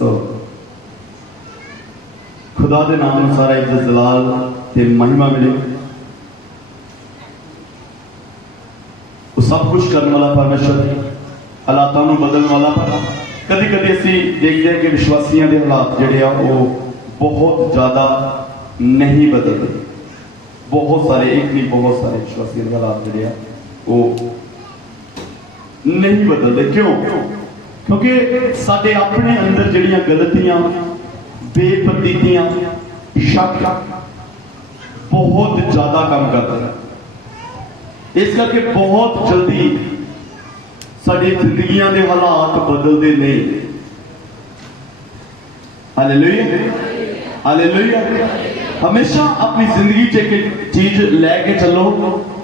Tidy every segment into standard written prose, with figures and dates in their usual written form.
सो खुदा के नाम में सारा इज्जत जलाल ते महिमा मिले। वो सब कुछ करने वाला परमेश्वर, हालातों को बदलने वाला। कभी कभी असी देखते हैं कि विश्वासियों के हालात जोड़े आ वो बहुत ज़्यादा नहीं बदलते। बहुत सारे, एक नहीं बहुत सारे विश्वासियों के हालात जोड़े आ वो नहीं बदलते। क्यों? क्योंकि साडे अपने अंदर जड़ियां गलतियां, बेपतीतियां, शक बहुत ज्यादा काम करता है। इस करके बहुत जल्दी साडी जिंदगियां दे हालात बदलते नहीं। Hallelujah, hallelujah. हमेशा अपनी जिंदगी च एक चीज लैके चलो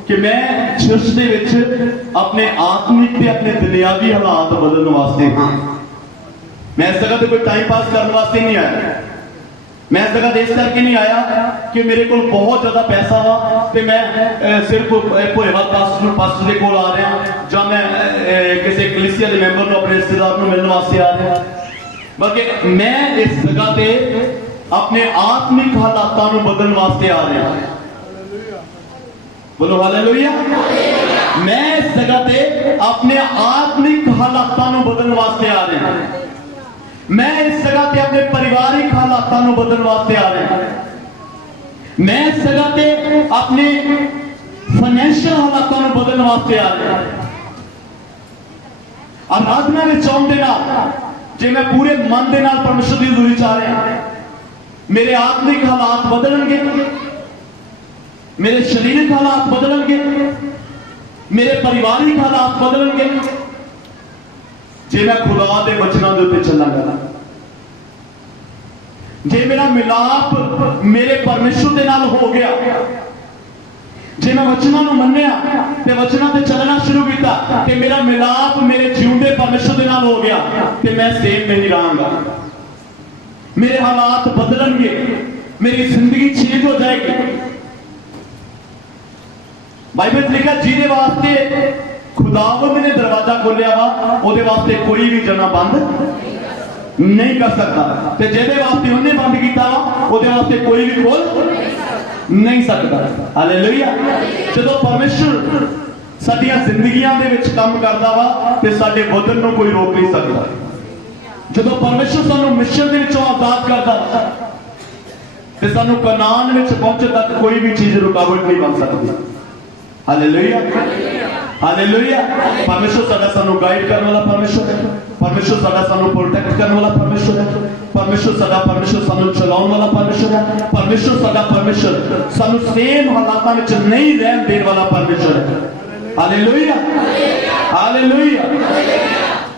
कि मैं चर्च दे विच अपने आत्मिक ते अपने दुनियावी हालात बदलने वास्ते हाँ। मैं इस जगह पे कोई टाइम पास करने वास्ते नहीं आया। मैं इस जगह इस करके नहीं आया कि मेरे को बहुत ज्यादा पैसा वा ते मैं सिर्फ भोएवाल पास्टर के कोल आ रहा या मैं किसी कलीसिया के मैंबर को अपने रिश्तेदार को मिलने वास्ते आ रहा, बल्कि मैं इस जगह पे अपने आत्मिक हालातों को बदलने वास्ते आ रहा। बोलो हालेलुया। मैं इस जगह पे अपने आत्मिक हालातों को बदलने वास्ते आ रहा। मैं इस जगह पे अपने पारिवारिक हालातों को बदलने वास्ते आ रहा। मैं इस जगह पे अपने फाइनेंशियल हालातों को बदलने वास्ते आ रहा। आराधना में चाहते नाल जे मैं पूरे मन के नाल परमेश्वर की हज़ूरी चाह रहा, मेरे आत्मिक हालात बदलणगे, मेरे शरीरिक हालात बदलणगे, मेरे पारिवारिक हालात बदलणगे जे मैं खुदा के वचनों के उत्ते चलांगा। जे मेरा मिलाप मेरे परमेश्वर के नाल हो गया, जे मैं वचनों को मन्निया ते वचनों ते चलना शुरू किया ते मेरा मिलाप मेरे जीवंदे परमेश्वर के नाल हो गया ते मैं सेम नहीं रहांगा। मेरे हालात बदलणगे, मेरी जिंदगी चेंज हो जाएगी। बाइबल लिखा जिहदे वास्ते खुदावंद ने दरवाजा खोलिया वा उहदे वास्ते कोई भी जना बंद नहीं कर सकता, ते जिहदे वास्ते उन्हें बंद किया वा उहदे वास्ते कोई भी खोल नहीं सकता। हालेलुया। जदों परमेश्वर साडियां जिंदगियां दे विच काम करदा वा ते साडे वधन नूं कोई रोक नहीं सकता। जदों परमेश्वर सानू मिशन दे विचों आजाद करदा ते सानू कनान विच पहुंचण तक कोई भी चीज रुकावट नहीं बन सकती। Hallelujah, hallelujah. परमेश्वर साडा सानू गाइड करने वाला परमेश्वर है। परमेश्वर साडा सानू प्रोटेक्ट करने वाला परमेश्वर है। परमेश्वर सानू चलाने वाला परमेश्वर है। परमेश्वर साडा परमेश्वर सानू सेम हालातां विच नहीं रहन देने वाला परमेश्वर है। Hallelujah, hallelujah.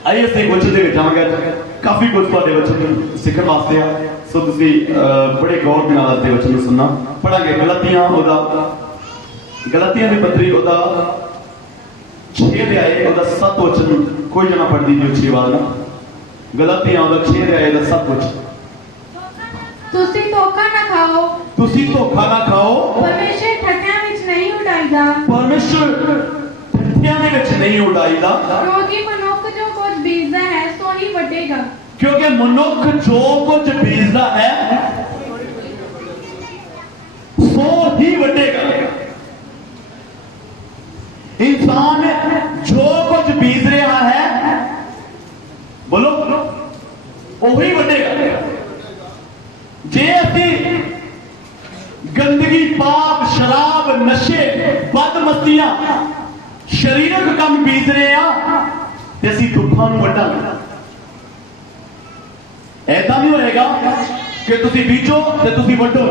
आइए असीं वचन दे विच आवांगे। काफी कुछ तुहाडे वचन सीखण वास्ते आ, सो तुसीं बड़े गौर नाल ते वचन सुनना। पढ़ांगे गलातियां गलातियां दी पत्री ओदा 6 अध्याय ओदा 7 वचन। कोई जना पढ़ दीजिए 6 बार ना। गलातियां ओदा 6 अध्याय दा 7 वचन। तुसी धोखा ना खाओ, तुसी धोखा ना खाओ, परमेश्वर ठट्ठियां विच नहीं उड़ाईदा, परमेश्वर ठट्ठियां दे विच नहीं उड़ाईदा। क्योंकि मनुख जो कुछ बीजदा है सो ही वटेगा। क्योंकि मनुख जो कुछ बीजदा है सो ही वटेगा। इंसान जो कुछ बीज रहा है बोलो वही वटेगा। जे असी गंदगी, पाप, शराब, नशे, बदमस्तियां, शरीरक काम बीज रहे हैं असी दुखों में वटांगे। ऐसा नहीं होएगा कि तुसी बीजो ते तुसी वटो।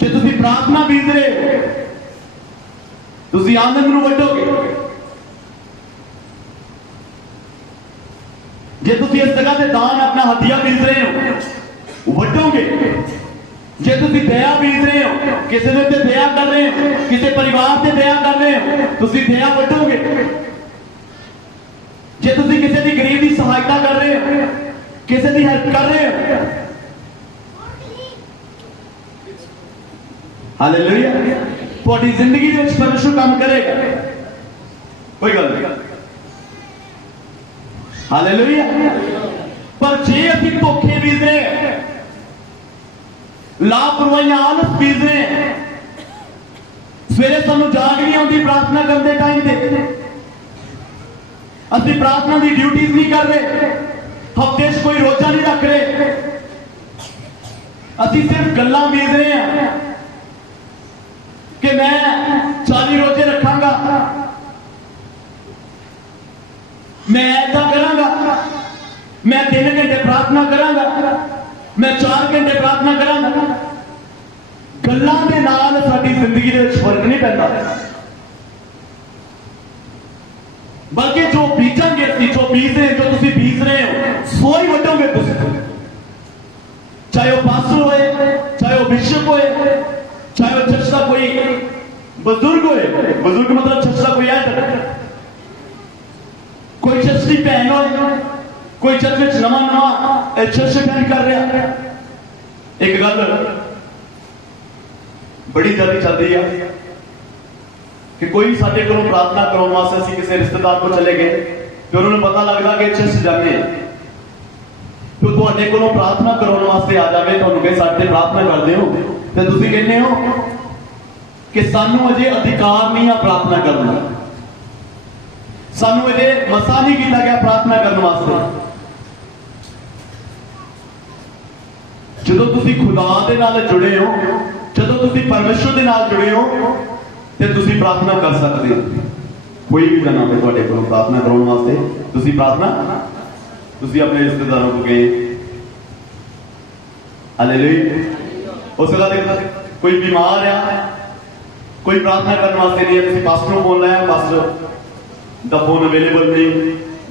जे तुसी प्रार्थना बीज रहे हो तुसी आनंद नूं वटोगे। जे तुसी इस जगह से दान अपना हथिया बीज रहे हो वटोगे। जे तुसी दया बीज रहे हो, किसी ने ते दया कर रहे हो, किसी परिवार से दया कर रहे हो, तुसी दया वटोगे। जे तुसी किसी की गरीब की सहायता कर रहे हो, किसी की हेल्प कर रहे हो, हालेलुया, ਤੁਹਾਡੀ ਜ਼ਿੰਦਗੀ ਦੇ ਵਿੱਚ ਪਰਮੇਸ਼ਰ ਕੰਮ ਕਰੇਗਾ। कोई गल नहीं। हालेलुया। पर जे असीं धोखे बीज रहे हैं, लापरवाहियां आलस बीज रहे हैं, सवेरे सानू जाग नहीं आती प्रार्थना करते टाइम से, असीं प्रार्थना की ड्यूटीज नहीं कर रहे, हफ्ते च कोई रोजा नहीं रख रहे, असीं सिर्फ गल्लां बीज रहे हैं कि मैं 40 रोजे रखांगा, मैं ऐसा करांगा, मैं 3 घंटे प्रार्थना करांगा, मैं 4 घंटे प्रार्थना करांगा। गल्लां दे नाल साडी जिंदगी दे विच फर्क नहीं पैंदा, बल्कि जो बीजांगे असीं, जो बीज रहे, जो तुसीं बीज रहे हो, सो ही वड्डोगे तुसीं। चाहे वो पास्टर होए, चाहे वो बिशप होए, चाहे वो चर्च का कोई बुजुर्ग होए, बुजुर्ग मतलब चर्च का कोई एल्डर, कोई चर्च की भैन होए, कोई चर्च में नवा नवा चर्च अटेंड कर रहा। एक गल बड़ी जल्दी चल रही है कि कोई भी साडे कोलों प्रार्थना कराउण वास्ते असीं किसी रिश्तेदार को चले गए, फिर उन्होंने पता लगदा कि चर्च जाने, तो तुहाडे कोलों प्रार्थना कराउण वास्ते आ जावे, तुहानूं कहे साडे प्रार्थना करदे हो, ते तुसीं कहंदे हो कि सानू अजे अधिकार नहीं है प्रार्थना करने का, सानू अजे मसा नहीं किया गया प्रार्थना करने वास्ते। जदों तुसीं खुदा दे नाल जुड़े हो, जदों तुसीं परमेश्वर दे नाल जुड़े हो, ते तुसीं प्रार्थना कर सकते हो। कोई भी जना होवे तुहाडे कोलों प्रार्थना कराउण वास्ते, तुसीं प्रार्थना, तुसीं अपने रिश्तेदारों को गए, हालेलुया, हो सकदा कोई बीमार है, कोई प्रार्थना करने वास्ते नहीं है, तुसीं पास्टर नूं फोन लाया, पास्टर दा फोन अवेलेबल नहीं,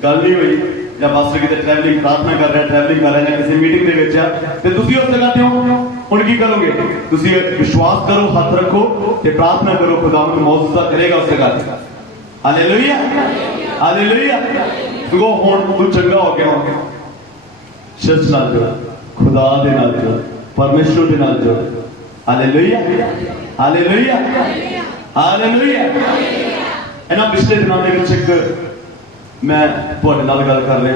गल नहीं हुई, या पास्टर किते ट्रैवलिंग प्रार्थना कर रहा है, ट्रैवलिंग कर रहा है, किसी मीटिंग दे विच है, ते तुसीं उस जगह ते हो, हुण की करोगे? तुसीं विश्वास करो, हाथ रखो ते प्रार्थना करो, खुदावंद मौजूदा करेगा उस जगह ते। Hallelujah, hallelujah. तू हुण तू चंगा हो गया, चर्च नाल जुड़, खुदा दे नाल जुड़, परमेश्वर दे नाल जुड़। Hallelujah, hallelujah, hallelujah. इन्हां पिछले दिनों दे विच एक मैं तुहाडे नाल गल कर रहा,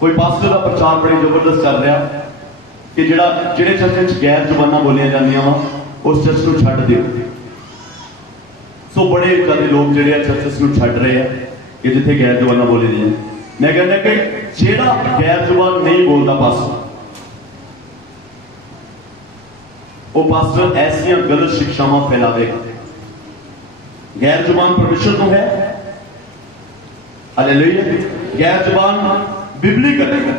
कोई पास्टर का प्रचार बड़ी जबरदस्त चल रहा कि जिहड़े चर्च गैर जुबानां बोलियां जांदियां वा उस चर्च को छड्ड दिओ। सो बड़े ज्यादा लोग जिहड़े चर्चस को छड्ड रहे हैं कि जिथे गैर जुबानां बोली दी। मैं कहना कि जिहड़ा गैर जुबान नहीं बोलता पास्टर, वो पास्टर ऐसियां गलत शिक्षावां फैलावेगा। गैर जुबान परमेश्वर तो है, हालेलुया। गैर जुबान बिबलिकल है,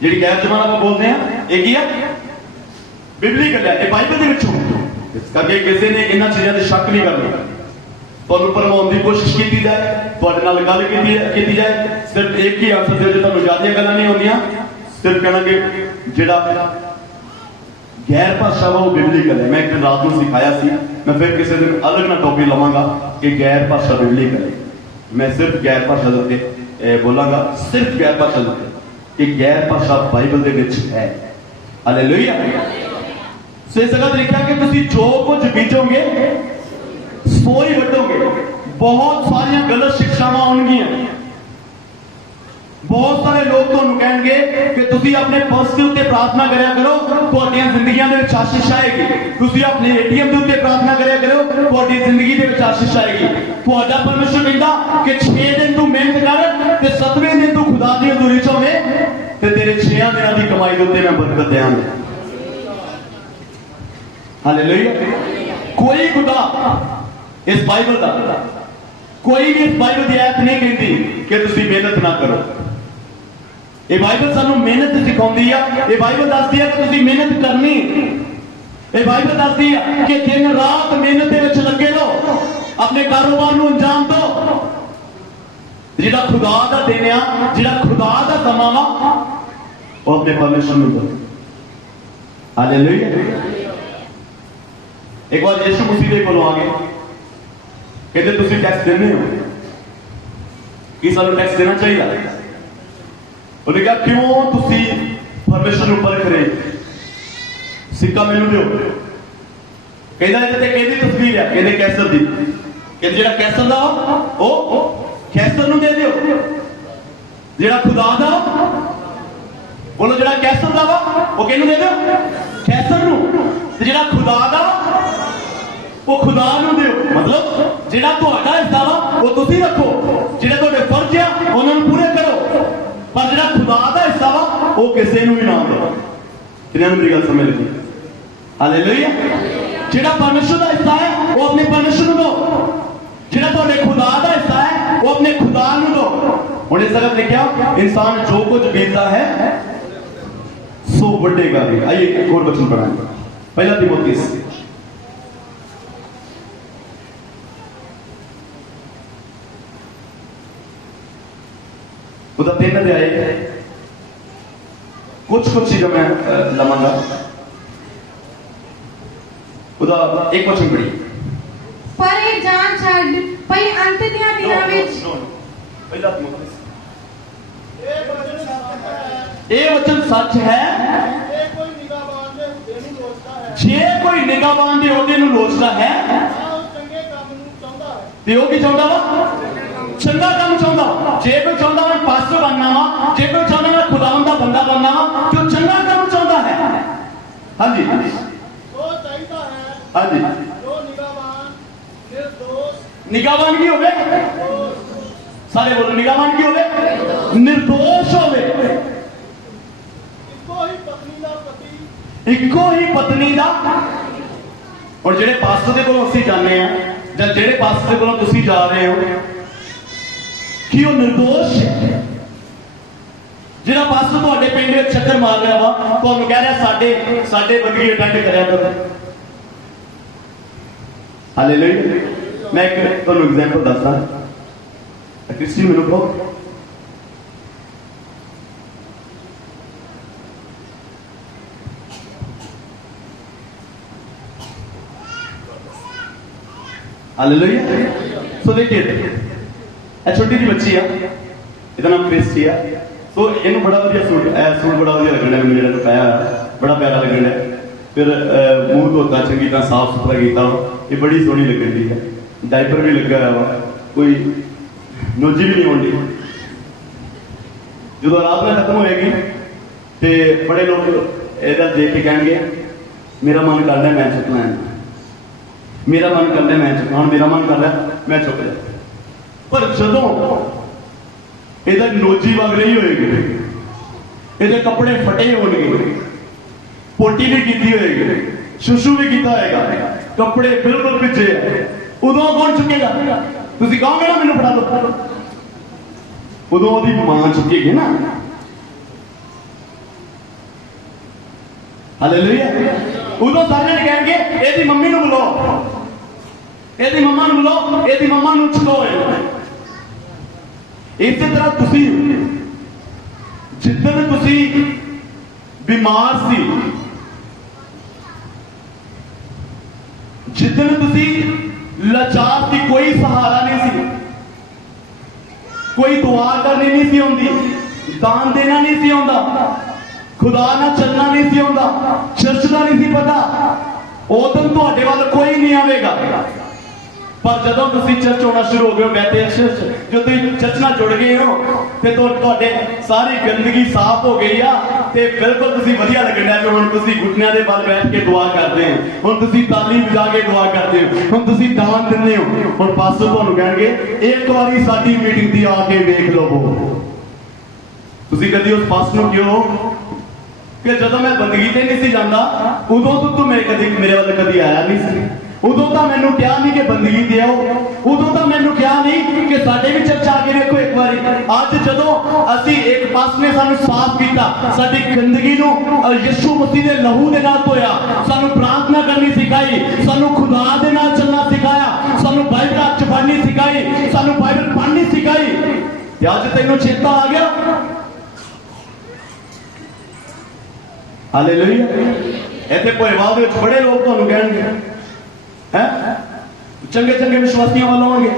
जिहड़ी गैर जुबान आप बोलते हैं एक ही है बिबलिकल है, ये बाइबल दे विचों। इस करके किसी ने इन्हां चीज़ां ते शक नहीं करना, तुहानूं भरमाउण दी कोशिश की जाए, तुहाडे नाल गल की जाए, सिर्फ एक ही आंसर दे, जो तुहानूं ज़्यादा गल्लां नहीं होंदियां, सिर्फ कहना कि जिहड़ा गैर भाषा वा वो बिबलिकल है। मैं एक दिन रात को सिखाया सी, मैं फिर किसी दिन अलग ना टॉपिक लवांगा कि गैर भाषा बिबलिकल है। मैं सिर्फ गैर भाषा दे बोलांगा, सिर्फ गैर भाषा दे कि गैर भाषा बाइबल दे विच है। हालेलुया। सो इस जगह लिखा कि तुसीं जो कुछ बीजोगे सो ही वड्डोगे। बहुत सारियां गलत शिक्षावां आउणगियां, बहुत सारे लोग तुहानूं कहणगे कि तुसीं अपने पर्स के उत्ते प्रार्थना करया करो, तुहाडीआं जिंदगियां दे विच आशीष आएगी। तुसीं अपने एटीएम के उत्ते प्रार्थना करया करो, तुहाडी जिंदगी दे विच आशीष आएगी। तुहाडा परमेश्वर कहंदा कि 6 दिन तू मेहनत कर ते 7वें दिन तू खुदा दी हज़ूरी च होवे ते तेरे 6 दिनां दी कमाई दे उत्ते मैं बरकत देवांगा। हालेलुया। कोई खुदा इस बाइबल का, कोई भी इस बाइबल की आयत नहीं कहती कि तुसीं मेहनत ना करो। ये बाइबल सानू मेहनत सिखाती है, ये बाइबल दसदी है कि तुसीं मेहनत करनी। ये बाइबल दसदी है कि दिन रात मेहनत दे विच लगे रहो, अपने कारोबार नूं अंजाम दो। जिहड़ा खुदा दा दिन आ, जिहड़ा खुदा दा समा वा, वो अपने परमेश्वर नूं दो। हालेलुया। एक बार यीशु मसीह दे कोलों आ गए, कहते तुसीं टैक्स देने हो, कि सानू टैक्स देना चाहिए? उन्हें कहा क्यों तुसीं परमेश्वर नूं परख रहे, सिक्का मैनू दिओ। कहंदा इहदे ते किहदी तस्वीर है? कहंदे कैसर दी। कहंदे जिहड़ा कैसर दा ओ कैसर नूं दे दिओ, ਜਿਹੜਾ ਖੁਦਾ ਦਾ ਬੋਲੋ, ਜਿਹੜਾ ਕੈਸਰ ਦਾ ਵਾ ਉਹ ਕਿਹਨੂੰ ਦੇ ਦਿਓ? ਕੈਸਰ ਨੂੰ। ਤੇ ਜਿਹੜਾ ਖੁਦਾ ਦਾ ਉਹ ਖੁਦਾ ਨੂੰ ਦਿਓ। ਮਤਲਬ ਜਿਹੜਾ ਤੁਹਾਡਾ ਹਿੱਸਾ ਵਾ ਉਹ ਤੁਸੀਂ ਰੱਖੋ, ਜਿਹੜੇ ਤੁਹਾਡੇ ਫਰਜ਼ ਆ ਉਹਨਾਂ ਨੂੰ ਪੂਰੇ ਕਰੋ, ਪਰ ਜਿਹੜਾ ਖੁਦਾ ਦਾ ਹਿੱਸਾ ਵਾ ਉਹ ਕਿਸੇ ਨੂੰ ਵੀ ਨਾ ਦਿਓ। ਕਿੰਨਾਂ ਨੂੰ ਮੇਰੀ ਗੱਲ ਸਮਝ ਲੱਗੀ? ਹਾਲੇਲੂਇਆ। ਜਿਹੜਾ ਪਰਮੇਸ਼ਰ ਦਾ ਹਿੱਸਾ ਹੈ ਉਹ ਆਪਣੇ ਪਰਮੇਸ਼ਰ ਨੂੰ ਦਿਓ, ਜਿਹੜਾ ਤੁਹਾਡੇ ਖੁਦਾ ਦਾ ਹਿੱਸਾ ਹੈ ਉਹ ਆਪਣੇ ਖੁਦਾ ਨੂੰ ਦਿਓ। ਹੁਣ ਇਸ ਜਗ੍ਹਾ ਲਿਖਿਆ इंसान जो कुछ बीतता है सो बढ़ेगा भी। आइए एक और वचन पढ़ाएंगे, पहला तीमुथियुस उदा 3 अध्याय कुछ चीजों में लवांगा। उदा एक वचन पढ़ी, पर ये जान छड़ पई अंत दियां दिनां विच पहला तीमुथियुस ये वचन सच है। जे कोई निगाहबान दे ओहदे नूं लोचदा है ते ओह की चाहुंदा वा? चंगा काम चाहुंदा। जे कोई चाहुंदा मैं पास्टर बनना वा, जे कोई चाहुंदा मैं खुदावंद दा बंदा बनना वा, तो चंगा काम चाहुंदा है। हां जी, वो चाहता है हां जी, जो निगाहबान निर्दोष निगाहबान की होवे, सारे बोलो निगाहबान की होवे, निर्दोष होवे, इको ही पत्नी दा। और जेड़े पास्टर दे कोलों असीं जाने आ जां जेड़े पास्टर दे कोलों तुसीं जा रहे हो कि वो निर्दोष है? जेड़ा पास्टर तुहाडे पिंड विच चक्कर मार रहा वा, तुहानूं कह रहा साडे बंदगी अटेंड करया करो। हालेलुया। मैं एक तुहानूं एग्जांपल दसदा, क्रिस्टी मैनूं कहो हालेलुया। सो देखिए ए छोटी जी बच्ची आ, इसदा नाम क्रिस्टी आ। सो इहनूं बड़ा वधिया सूट बड़ा वधिया लगण है, मैनूं जेड़ा पाया बड़ा प्यारा लगण है। फिर मूंह धोता चंगी तरह साफ सुथरा कीता, ये बड़ी सोहनी लगण दी है। डायपर भी लगा हुआ, कोई नोजी भी नहीं होनी। जो आराधना खत्म होएगी तो बड़े लोग इधर देख के कहेंगे मेरा मन कर रहा है मैं चुकना है, मेरा मन कर रहा है मैं चुकना, मेरा मन कर रहा है मैं चुक रहा। पर जदों इधर नोजी वग रही होएगी, इधर कपड़े फटे होंगे, पोटी भी की होएगी, शुशु भी किया होएगा, कपड़े बिल्कुल पिछे है, उदों कौन चुकेगा? तुम कहोगे ना मैनू फड़ा दो, उदों ओदी मां चुकेगी ना। हालेलुया। उदों सारे कहेंगे एदी मम्मी नूं बुलाओ, एदी मम्मा नूं बुलाओ, एदी मम्मा नूं चुकाओ। इस तरह तुसी जिद्दन तुसी बीमार सी, जिद्दन तुसी लाचार सी, कोई सहारा नहीं सी, कोई दुआ करनी नहीं सी आउंदी, दान देना नहीं सी आउंदा, खुदा ना चलना नहीं सी आउंदा, चर्च का नहीं सी पता, उदों तुहाडे वल कोई नहीं आवेगा। पर जदों तुसीं चर्च होना शुरू हो गए हो, बैठे चर्च जो तुसीं चर्च नाल जुड़ गए हो ते तुहाडे सारी गंदगी साफ हो गई आ ते बिल्कुल तुसीं वधिया लगण लग पे। हुण तुसीं घुटनियां दे बल बैठ के दुआ करदे हो, हुण तुसीं ताली बजा के दुआ करदे हो, हुण तुसीं दान दिंदे हो। हुण पास्टर तुहानूं कहणगे एक बारी साडी मीटिंग दी आके वेख लवो। तुसीं कदी उस पास्टर नूं क्यों कि जदों मैं बंदगी ते नहीं सी जांदा उदों तू मेरे वाल कदी आया नहीं सी, उदों तो मैनू क्या नहीं कि बंदगी दे आओ, उदों तो मैनू क्या नहीं कि साडे भी चर्च आके देखो एक बारी। अज जदों असीं एक पास ने सानू साफ कीता, साडी गंदगी नू यीशु मसीह दे लहू दे नाल धोया, सानू प्रार्थना करनी सिखाई, सानू खुदा दे नाल चलना सिखाया, सानू बाइबल हत्थ पढ़नी सिखाई, सानू बाइबल पढ़नी सिखाई। ते अज तैनू चेता आ गया। हालेलुया। इत्थे भोएवाल दे विच बड़े लोग तुहानू कहणगे है चंगे चंगे विश्वासियों वालों आएंगे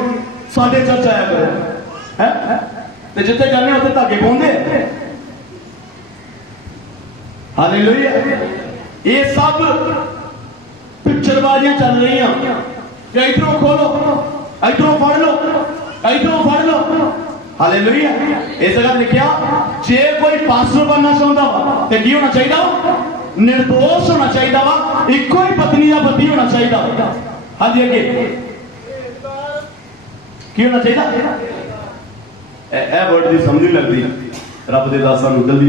साडे चर्च आया करो है, ते जिथे जाने उत्थे धागे पाउंदे। हालेलुया। ये सब पिक्चरबाजियां चल रही हैं, इधरों खोलो, इधरों फड़ लो, इधरों फड़ लो। हालेलुया। इस जगह लिखा जे कोई पास्टर बनना चाहता वा तो की होना चाहिए? निर्दोष होना चाहिए वा, इको ही पत्नी का पति होना चाहिए। हाँ जी अगे की होना चाहिए? वर्ड की समझ नहीं लगती रब के दासां नूं जल्दी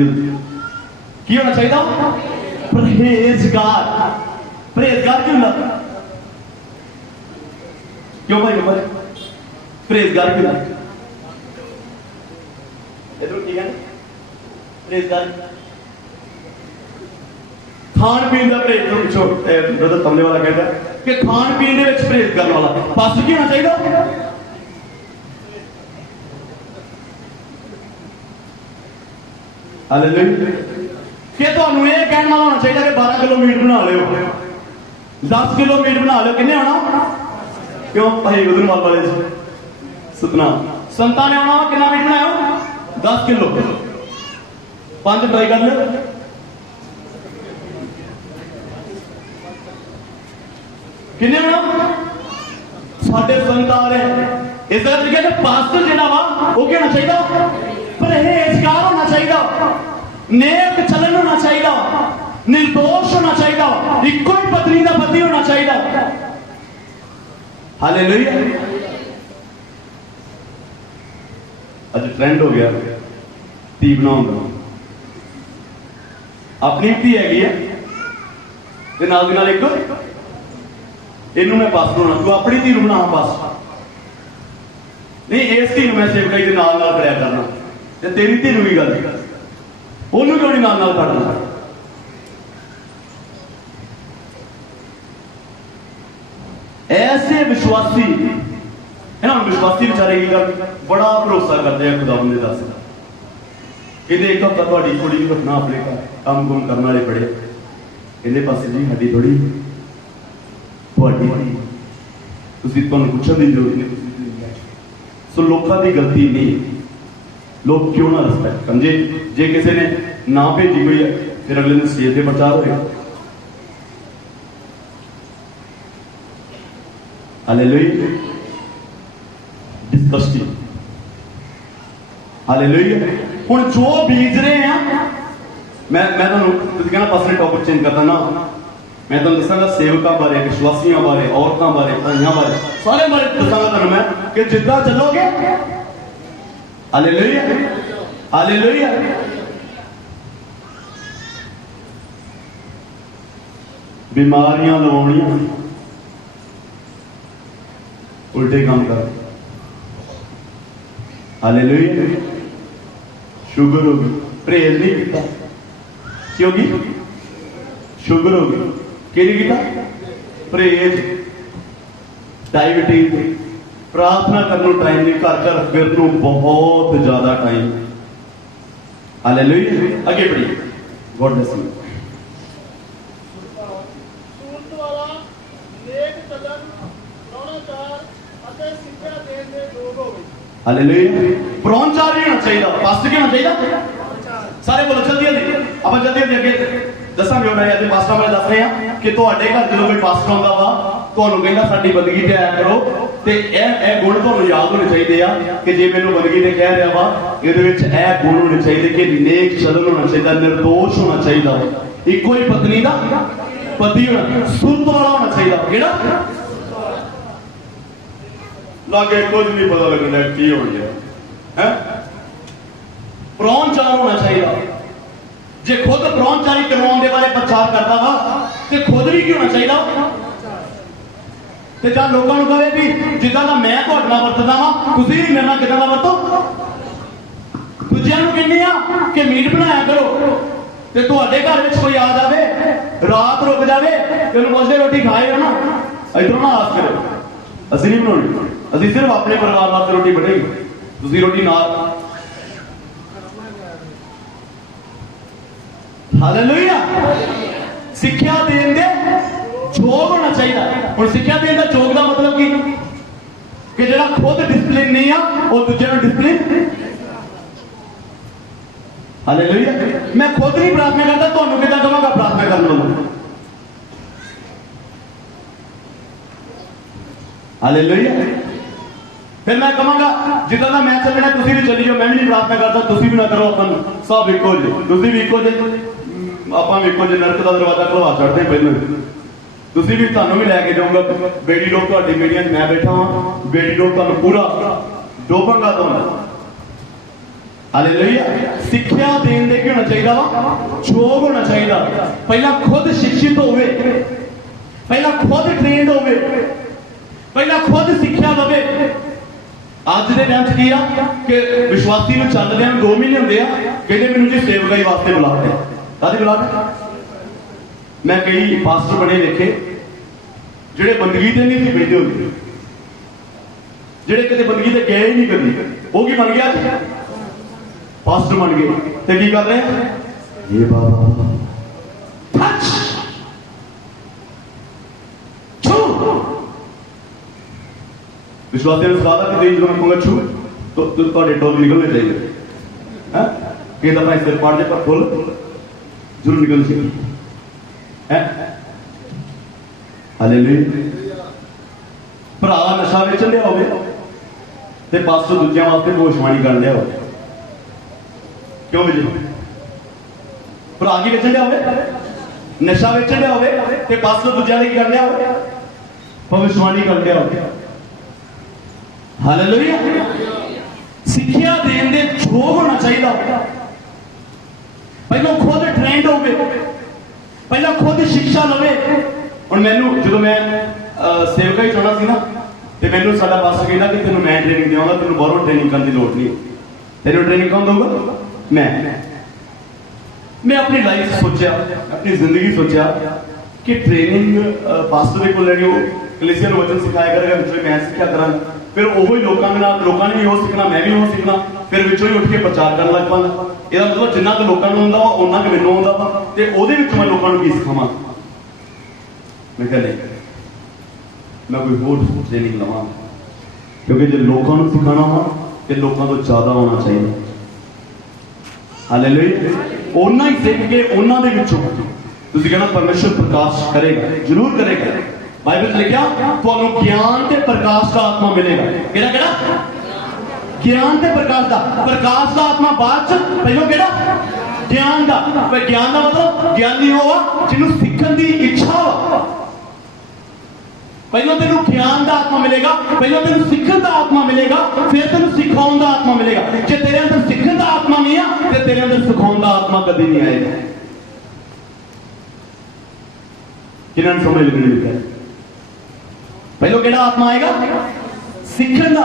की होना चाहिए? परहेजगार। परहेजगार क्यों होंदा? क्यों भाई परहेजगार क्यों होंदा? ठीक है परहेजगार खान पीन का परहेज पिछो ब्रदर तमले वाला कहता है कि खान पीन के परहेज करने वाला पास्टर की होना चाहिए? हालेलुया। कि तुहानू ये कहने वाला होना चाहिए कि 12 किलो मीट बना लो, 10 किलो मीट बना लो, किन्ने आना? क्यों भाई उधर वाले सतनाम संतां ने आना कितना मीट बनाया? 10 किलो 5 ट्राई कर लो। किन्ने आना? साढ़े संत आ रहे इस तरह पास्टर जिहड़ा वा वो क्या होना चाहिए? परहेजगार होना चाहिए, नेक चलन होना चाहिए, निर्दोष होना चाहिए, इको ही पत्नी का पति होना चाहिए। हालेलुया। अज ट्रेंड हो गया धी बनाने, अपनी धी हैगी है नाल दी नाल एक इनू मैं पास बनाना, तू अपनी धी बना पास नहीं, इस धी मैं सेवकाई के नाल नाल खड़िया करना, ते तेरी धी भी गल ओनू क्यों नहीं नाल नाल खड़ना? ऐसे विश्वासी इन्होंने विश्वासी बेचारे की गल बड़ा भरोसा करते हैं खुदा बंदे दस कहते एक हफ्ता थोड़ी कुड़ी घटना अपने घर काम कुम करने वाले बड़े कहते पास जी साड़ी थोड़ी पूछने की जरूरत नहीं। सो लोगों की गलती नहीं, लोग क्यों ना रिस्पेक्ट कर जे किसी ने ना भेजी हुई है फिर अगले दिन स्टेज पर प्रचार होगा। हालेलुया। डिस्कस्टिंग। हालेलुया। हुण जो बीज रहे हैं मैं कहना पर्सनल टॉपिक चेंज करता ना, मैं तुम दसागा सेवकों बारे, विश्वासियों बारे, औरतों बारे, भाइयों बारे, सारे बारे दसागा तुम मैं कि जिद्दां चलोगे। हालेलुया। हालेलुया। बीमारियां लवाउणियां उल्टे काम कर। हालेलुया। शुगर होगी, परहेज नहीं किया, की होगी? शुगर होगी, कि नहीं किया परहेज। डायबिटीज, प्रार्थना करने टाइम नहीं, घर घर फिर बहुत ज्यादा टाइम। हालेलुया। आगे बढ़िए। God bless you. सूरत वाला नेक चलन द्रोणाचार अते सिक्ख्या देण दे योग होवे। हालेलुया। प्रौनचार नहीं होना चाहिए, पास्टर क्या होना चाहिए? सारे बोलो जल्दी जल्दी, अब जल्दी जल्दी अगे दसांगे। मैं अज पास्टर वाले दस रहे हैं कि तुहाडे घर जो कोई पास्टर आउंदा वा तुहानू कहंदा साडी बंदगी ते आया करो, ते ए गुण तुहानू याद होने चाहिए आ कि जे मैनू बंदगी ते कह रहा वा इहदे विच ए गुण होने चाहिए कि नेक चलन होना चाहिए, निर्दोष होना चाहिए, इको ही पत्नी का पति होना, सुरत वाला होना चाहिए। केड़ा लागे कुछ नहीं पता लगना की हो गया है। प्रौनचार होना चाहिए। जे खुद प्रौनचारी करवाने के बारे प्रचार करता वा तो खुद भी क्यों होना चाहिए? तो जब लोगों को कहे भी जिदा का मैं तुहाडे नाल वरतदा वा तुसीं भी मेरे नाल किदां दा वरतो। दूजियां नूं कहने कि मीट बनाया करो, तो तुहाडे घर विच कोई आ जाए रात रुक जाए तो पुछदे रोटी खाए हो ना, इधरों ना आस करो असं नहीं बनानी, असं सिर्फ अपने परिवार वास्ते रोटी बनेगी, तुसीं रोटी नाल। हालेलुया। सिक्ख्या देन दे जोग होना चाहिए। हुण सिक्ख्या देन दा जोग दा मतलब की कि जेड़ा खुद डिसिप्लिन नहीं आ वो दूजे नूं डिसिप्लिन। हालेलुया। मैं खुद नहीं प्रार्थना करता, तुहानूं किदां कहांगा प्रार्थना करन लओ। हालेलुया। फिर मैं कहांगा जिदा का मैं चलना तुसी भी चली जाओ, मैं भी नहीं प्रार्थना करता, तुसी भी ना करो, अपन सब इको जे, तुसी भी इको जे, ਆਪਾਂ ਵੀ ਇੱਕੋ ਜਿਹੇ ਨਰਕ ਦਾ ਦਰਵਾਜ਼ਾ ਖੁਲਵਾ ਛੱਡਦੇ ਪਹਿਲਾਂ। ਤੁਸੀਂ ਵੀ ਤੁਹਾਨੂੰ ਵੀ ਲੈ ਕੇ ਜਾਊਂਗਾ ਬੇੜੀ ਲੋਕ ਤੁਹਾਡੀ ਬੇੜੀਆਂ 'ਚ ਮੈਂ ਬੈਠਾ ਹਾਂ, ਬੇੜੀ ਲੋਕ ਤੁਹਾਨੂੰ ਪੂਰਾ ਡੋਬਾਂਗਾ ਤੁਹਾਨੂੰ। ਹਾਲੇਲੂਇਆ। ਸਿੱਖਿਆ ਦੇਣ ਦੇ ਕੀ ਹੋਣਾ ਚਾਹੀਦਾ ਵਾ? ਯੋਗ ਹੋਣਾ ਚਾਹੀਦਾ। ਪਹਿਲਾਂ ਖੁਦ ਸਿੱਖਿਤ ਹੋਵੇ, ਪਹਿਲਾਂ ਖੁਦ ਟ੍ਰੇਨਡ ਹੋਵੇ, ਪਹਿਲਾਂ ਖੁਦ ਸਿੱਖਿਆ ਲਵੇ। ਅੱਜ ਦੇ ਟਾਈਮ 'ਚ ਕੀ ਆ ਕਿ ਵਿਸ਼ਵਾਸੀ ਨੂੰ ਚੱਲਦਿਆਂ 2 ਮਹੀਨੇ ਹੁੰਦੇ ਆ, ਕਹਿੰਦੇ ਮੈਨੂੰ ਜੀ ਸੇਵਕਾਈ ਵਾਸਤੇ ਬੁਲਾਉਂਦੇ ਆ। ਕਾਹਦੀ ਬੁਲਾਉਂਦੇ? ਮੈਂ ਕਈ ਪਾਸਟਰ ਬਣੇ ਵੇਖੇ ਜਿਹੜੇ ਬੰਦਗੀ ਤੇ ਨਹੀਂ ਸੀ ਬੈਠੇ ਹੁੰਦੇ, ਜਿਹੜੇ ਕਿਤੇ ਬੰਦਗੀ ਤੇ ਗਏ ਹੀ ਨਹੀਂ ਕਦੀ, ਉਹ ਕੀ ਬਣ ਗਿਆ? ਪਾਸਟਰ ਬਣ ਗਏ ਤੇ ਕੀ ਕਰ ਰਹੇ ਆ? ਇਹ ਬਾਬਾ ਟੱਚ ਛੂ। ਵਿਸ਼ਵਾਸੀਆਂ ਨੂੰ ਸਲਾਹ ਕਿ ਜਦੋਂ ਮੈਂ ਕਹੂੰਗਾ ਛੂ ਤਾਂ ਤੁਹਾਡੇ ਟੋਲ ਨਿਕਲਣੇ ਚਾਹੀਦੇ ਹੈ ਕਿ ਤਾਂ ਮੈਂ ਸਿਰ ਪਾੜ ਜੇ ਪਰ ਫੁੱਲ ਜ਼ਰੂਰ ਨਿਕਲ ਸਕੇ ਹੈ। ਹਾਲੇਲੂਇਆ। ਭਰਾ ਨਸ਼ਾ ਵੇਚਣ ਲਿਆ ਹੋਵੇ ਤੇ ਪਾਸਟਰ ਦੂਜਿਆਂ ਵਾਸਤੇ ਭੋਸ਼ਵਾਣੀ ਕਰਨ ਲਿਆ ਹੋਵੇ, ਕਿਉਂ ਵੇਚੇ? ਭਰਾ ਕੀ ਵੇਚਣ ਲਿਆ ਹੋਵੇ? ਨਸ਼ਾ ਵੇਚਣ ਲਿਆ ਹੋਵੇ ਤੇ ਪਾਸਟਰ ਦੂਜਿਆਂ ਲਈ ਕੀ ਕਰਨ ਲਿਆ ਹੋਵੇ? ਭੋਸ਼ਵਾਣੀ ਕਰਨ ਲਿਆ ਹੋਵੇ। ਹਾਲੇਲੂਇਆ। ਸਿੱਖਿਆ ਦੇਣ ਦੇ ਯੋਗ ਹੋਣਾ ਚਾਹੀਦਾ। ਪਹਿਲਾਂ ਖੁਦ ਟ੍ਰੇਨਡ ਹੋਵੇ, ਪਹਿਲਾਂ ਖੁਦ ਸਿੱਖਿਆ ਲਵੇ। ਹੁਣ ਮੈਨੂੰ ਜਦੋਂ ਮੈਂ ਸੇਵਕਾਈ ਚਾਹਣਾ ਸੀ ਨਾ ਤੇ ਮੈਨੂੰ ਸਾਡਾ ਪਾਸਟਰ ਕਹਿੰਦਾ ਕਿ ਤੈਨੂੰ ਮੈਂ ਟ੍ਰੇਨਿੰਗ ਦੇਵਾਂਗਾ, ਤੈਨੂੰ ਬਾਹਰੋਂ ਟ੍ਰੇਨਿੰਗ ਕਰਨ ਦੀ ਲੋੜ ਨਹੀਂ। ਤੈਨੂੰ ਟ੍ਰੇਨਿੰਗ ਕੌਣ ਦਊਗਾ? ਮੈਂ ਆਪਣੀ ਲਾਈਫ ਸੋਚਿਆ, ਆਪਣੀ ਜ਼ਿੰਦਗੀ ਸੋਚਿਆ ਕਿ ਟ੍ਰੇਨਿੰਗ ਪਾਸਟਰ ਦੇ ਕੋਲ ਲੈਣੀ, ਉਹ ਕਲੀਸਿਆ ਨੂੰ ਵਚਨ ਸਿਖਾਇਆ ਕਰੇਗਾ, ਵਿੱਚੋਂ ਮੈਂ ਸਿੱਖਿਆ ਕਰਾਂਗਾ। ਫਿਰ ਉਹੀ ਲੋਕਾਂ ਦੇ ਨਾਲ, ਲੋਕਾਂ ਨੇ ਵੀ ਉਹ ਸਿੱਖਣਾ, ਮੈਂ ਵੀ ਉਹ ਸਿੱਖਣਾ, ਫਿਰ ਵਿੱਚੋਂ ਹੀ ਉੱਠ ਕੇ ਪ੍ਰਚਾਰ ਕਰਨ ਲੱਗ ਪਾਂਗਾ। ਇਹਦਾ ਮਤਲਬ ਜਿੰਨਾ ਕੁ ਲੋਕਾਂ ਨੂੰ ਆਉਂਦਾ ਵਾ ਉਹਨਾਂ ਕੁ ਮੈਨੂੰ ਆਉਂਦਾ ਵਾ ਤੇ ਉਹਦੇ ਵਿੱਚ ਮੈਂ ਲੋਕਾਂ ਨੂੰ ਕੀ ਸਿਖਾਵਾਂ? ਮੈਂ ਕਿਹਾ ਨਹੀਂ, ਮੈਂ ਕੋਈ ਹੋਰ ਟ੍ਰੇਨਿੰਗ ਲਵਾਂ, ਕਿਉਂਕਿ ਜੇ ਲੋਕਾਂ ਨੂੰ ਸਿਖਾਉਣਾ ਵਾ ਤੇ ਲੋਕਾਂ ਤੋਂ ਜ਼ਿਆਦਾ ਹੋਣਾ ਚਾਹੀਦਾ। ਹਾਲੇਲੂਇਆ। ਉਹਨਾਂ ਹੀ ਸਿੱਖ ਕੇ ਉਹਨਾਂ ਦੇ ਵਿੱਚੋਂ ਤੁਸੀਂ ਕਹਿਣਾ ਪਰਮੇਸ਼ਰ ਪ੍ਰਕਾਸ਼ ਕਰੇਗਾ, ਜ਼ਰੂਰ ਕਰੇਗਾ। ਬਾਈਬਲ ਲਿਖਿਆ ਤੁਹਾਨੂੰ ਗਿਆਨ ਤੇ ਪ੍ਰਕਾਸ਼ ਦਾ ਆਤਮਾ ਮਿਲੇਗਾ। ਕਿਹੜਾ ਕਿਹੜਾ? ਗਿਆਨ ਤੇ ਪ੍ਰਕਾਸ਼ ਦਾ। ਪ੍ਰਕਾਸ਼ ਦਾ ਆਤਮਾ ਬਾਅਦ ਚ, ਪਹਿਲਾਂ ਕਿਹੜਾ? ਗਿਆਨ ਦਾ। ਪਰ ਗਿਆਨ ਦਾ ਮਤਲਬ ਗਿਆਨੀ ਹੋਵਾ ਜਿਹਨੂੰ ਸਿੱਖਣ ਦੀ ਇੱਛਾ ਵਾ। ਪਹਿਲਾਂ ਤੈਨੂੰ ਗਿਆਨ ਦਾ ਆਤਮਾ ਮਿਲੇਗਾ, ਪਹਿਲਾਂ ਤੈਨੂੰ ਸਿੱਖਣ ਦਾ ਆਤਮਾ ਮਿਲੇਗਾ, ਫਿਰ ਤੈਨੂੰ ਸਿਖਾਉਣ ਦਾ ਆਤਮਾ ਮਿਲੇਗਾ। ਜੇ ਤੇਰੇ ਅੰਦਰ ਸਿੱਖਣ ਦਾ ਆਤਮਾ ਨਹੀਂ ਆ ਤੇ ਤੇਰੇ ਅੰਦਰ ਸਿਖਾਉਣ ਦਾ ਆਤਮਾ ਕਦੇ ਨਹੀਂ ਆਏਗਾ। ਕਿਹਨਾਂ ਨੂੰ ਸਮਝ ਲੱਗਣੀ ਹੈ? ਪਹਿਲਾਂ ਕਿਹੜਾ ਆਤਮਾ ਆਏਗਾ? ਸਿੱਖਣ ਦਾ।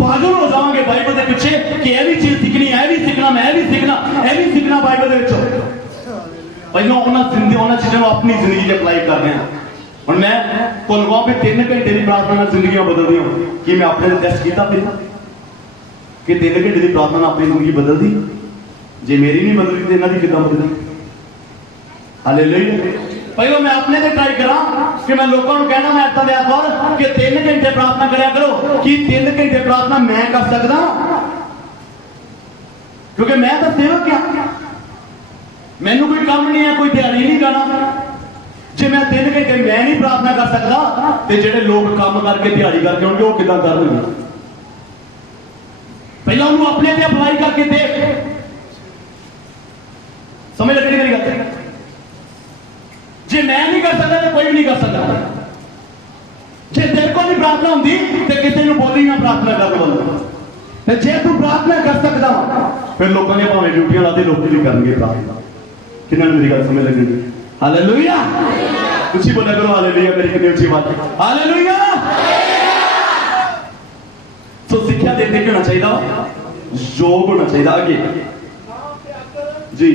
ਪਾਗਲ ਹੋ ਜਾਵਾਂਗੇ ਬਾਈਬਲ ਦੇ ਪਿੱਛੇ ਕਿ ਇਹ ਵੀ ਚੀਜ਼ ਸਿੱਖਣੀ, ਇਹ ਵੀ ਸਿੱਖਣਾ, ਮੈਂ ਇਹ ਵੀ ਸਿੱਖਣਾ, ਇਹ ਵੀ ਸਿੱਖਣਾ ਬਾਈਬਲ ਦੇ ਵਿੱਚੋਂ। ਪਹਿਲਾਂ ਉਹਨਾਂ ਚੀਜ਼ਾਂ ਨੂੰ ਆਪਣੀ ਜ਼ਿੰਦਗੀ 'ਚ ਅਪਲਾਈ ਕਰਦੇ ਹਾਂ। ਹੁਣ ਮੈਂ ਤੁਹਾਨੂੰ ਕਹਾਂ ਵੀ 3 ਘੰਟੇ ਦੀ ਪ੍ਰਾਰਥਨਾ ਨਾਲ ਜ਼ਿੰਦਗੀਆਂ ਬਦਲਦੀਆਂ। ਕੀ ਮੈਂ ਆਪਣੇ ਟੈਸਟ ਕੀਤਾ ਪਹਿਲਾਂ ਕਿ 3 ਘੰਟੇ ਦੀ ਪ੍ਰਾਰਥਨਾ ਨਾਲ ਆਪਣੀ ਜ਼ਿੰਦਗੀ ਬਦਲਦੀ? ਜੇ ਮੇਰੀ ਨਹੀਂ ਬਦਲਦੀ ਤੇ ਇਹਨਾਂ ਦੀ ਕਿੱਦਾਂ ਬਦਲਦੀ? ਹਾਲੇਲੂਇਆ। ਪਹਿਲਾਂ ਮੈਂ ਆਪਣੇ ਤੇ ਟਰਾਈ ਕਰਾਂ ਕਿ ਮੈਂ ਲੋਕਾਂ ਨੂੰ ਕਹਿਣਾ ਮੈਂ ਇੱਦਾਂ ਦੇ ਐਤਵਾਰ ਕਿ 3 ਘੰਟੇ ਪ੍ਰਾਰਥਨਾ ਕਰਿਆ ਕਰੋ। ਕੀ 3 ਘੰਟੇ ਪ੍ਰਾਰਥਨਾ ਮੈਂ ਕਰ ਸਕਦਾ? ਕਿਉਂਕਿ ਮੈਂ ਤਾਂ ਸੇਵਕ ਹਾਂ, ਮੈਨੂੰ ਕੋਈ ਕੰਮ ਨਹੀਂ ਹੈ, ਕੋਈ ਦਿਹਾੜੀ ਨਹੀਂ ਕਰਨਾ। ਜੇ ਮੈਂ 3 ਘੰਟੇ ਮੈਂ ਨਹੀਂ ਪ੍ਰਾਰਥਨਾ ਕਰ ਸਕਦਾ ਤੇ ਜਿਹੜੇ ਲੋਕ ਕੰਮ ਕਰਕੇ ਦਿਹਾੜੀ ਕਰਕੇ ਆਉਣਗੇ ਉਹ ਕਿੱਦਾਂ ਕਰਨਗੇ? ਪਹਿਲਾਂ ਉਹਨੂੰ ਆਪਣੇ ਤੇ ਅਪਲਾਈ ਕਰਕੇ ਦੇਖ। ਸਮਝ ਲੱਗਣੀ ਮੇਰੀ ਗੱਲ? ਜੇ ਮੈਂ ਨਹੀਂ ਕਰ ਸਕਦਾ ਤਾਂ ਕੋਈ ਵੀ ਨਹੀਂ ਕਰ ਸਕਦਾ। ਜੇ ਤੇਰੇ ਕੋਲ ਨਹੀਂ ਪ੍ਰਾਰਥਨਾ ਹੁੰਦੀ ਤੇ ਕਿਸੇ ਨੂੰ ਬੋਲੀ ਨਾ ਪ੍ਰਾਰਥਨਾ ਕਰ ਬੋਲ। ਤੇ ਜੇ ਤੂੰ ਪ੍ਰਾਰਥਨਾ ਕਰ ਸਕਦਾ ਫਿਰ ਲੋਕਾਂ ਨੇ ਭਾਵੇਂ ਡਿਊਟੀਆਂ ਲਾਦੇ, ਲੋਕ ਵੀ ਕਰਨਗੇ ਪ੍ਰਾਰਥਨਾ। ਕਿੰਨਾਂ ਨੂੰ ਮੇਰੀ ਗੱਲ ਸਮਝ ਲੱਗਣੀ? ਹਾਲੇਲੂਇਆ। ਉੱਚੀ ਬੋਲਿਆ ਕਰੋ ਹਾਲੇਲੂਇਆ। ਮੇਰੀ ਕਿੰਨੀ ਉੱਚੀ ਬਾਤ ਹੈ? ਹਾਲੇਲੂਇਆ। ਸੋ ਸਿੱਖਿਆ ਦੇਣ ਦੇ ਹੋਣਾ ਚਾਹੀਦਾ, ਯੋਗ ਹੋਣਾ ਚਾਹੀਦਾ। ਅੱਗੇ ਜੀ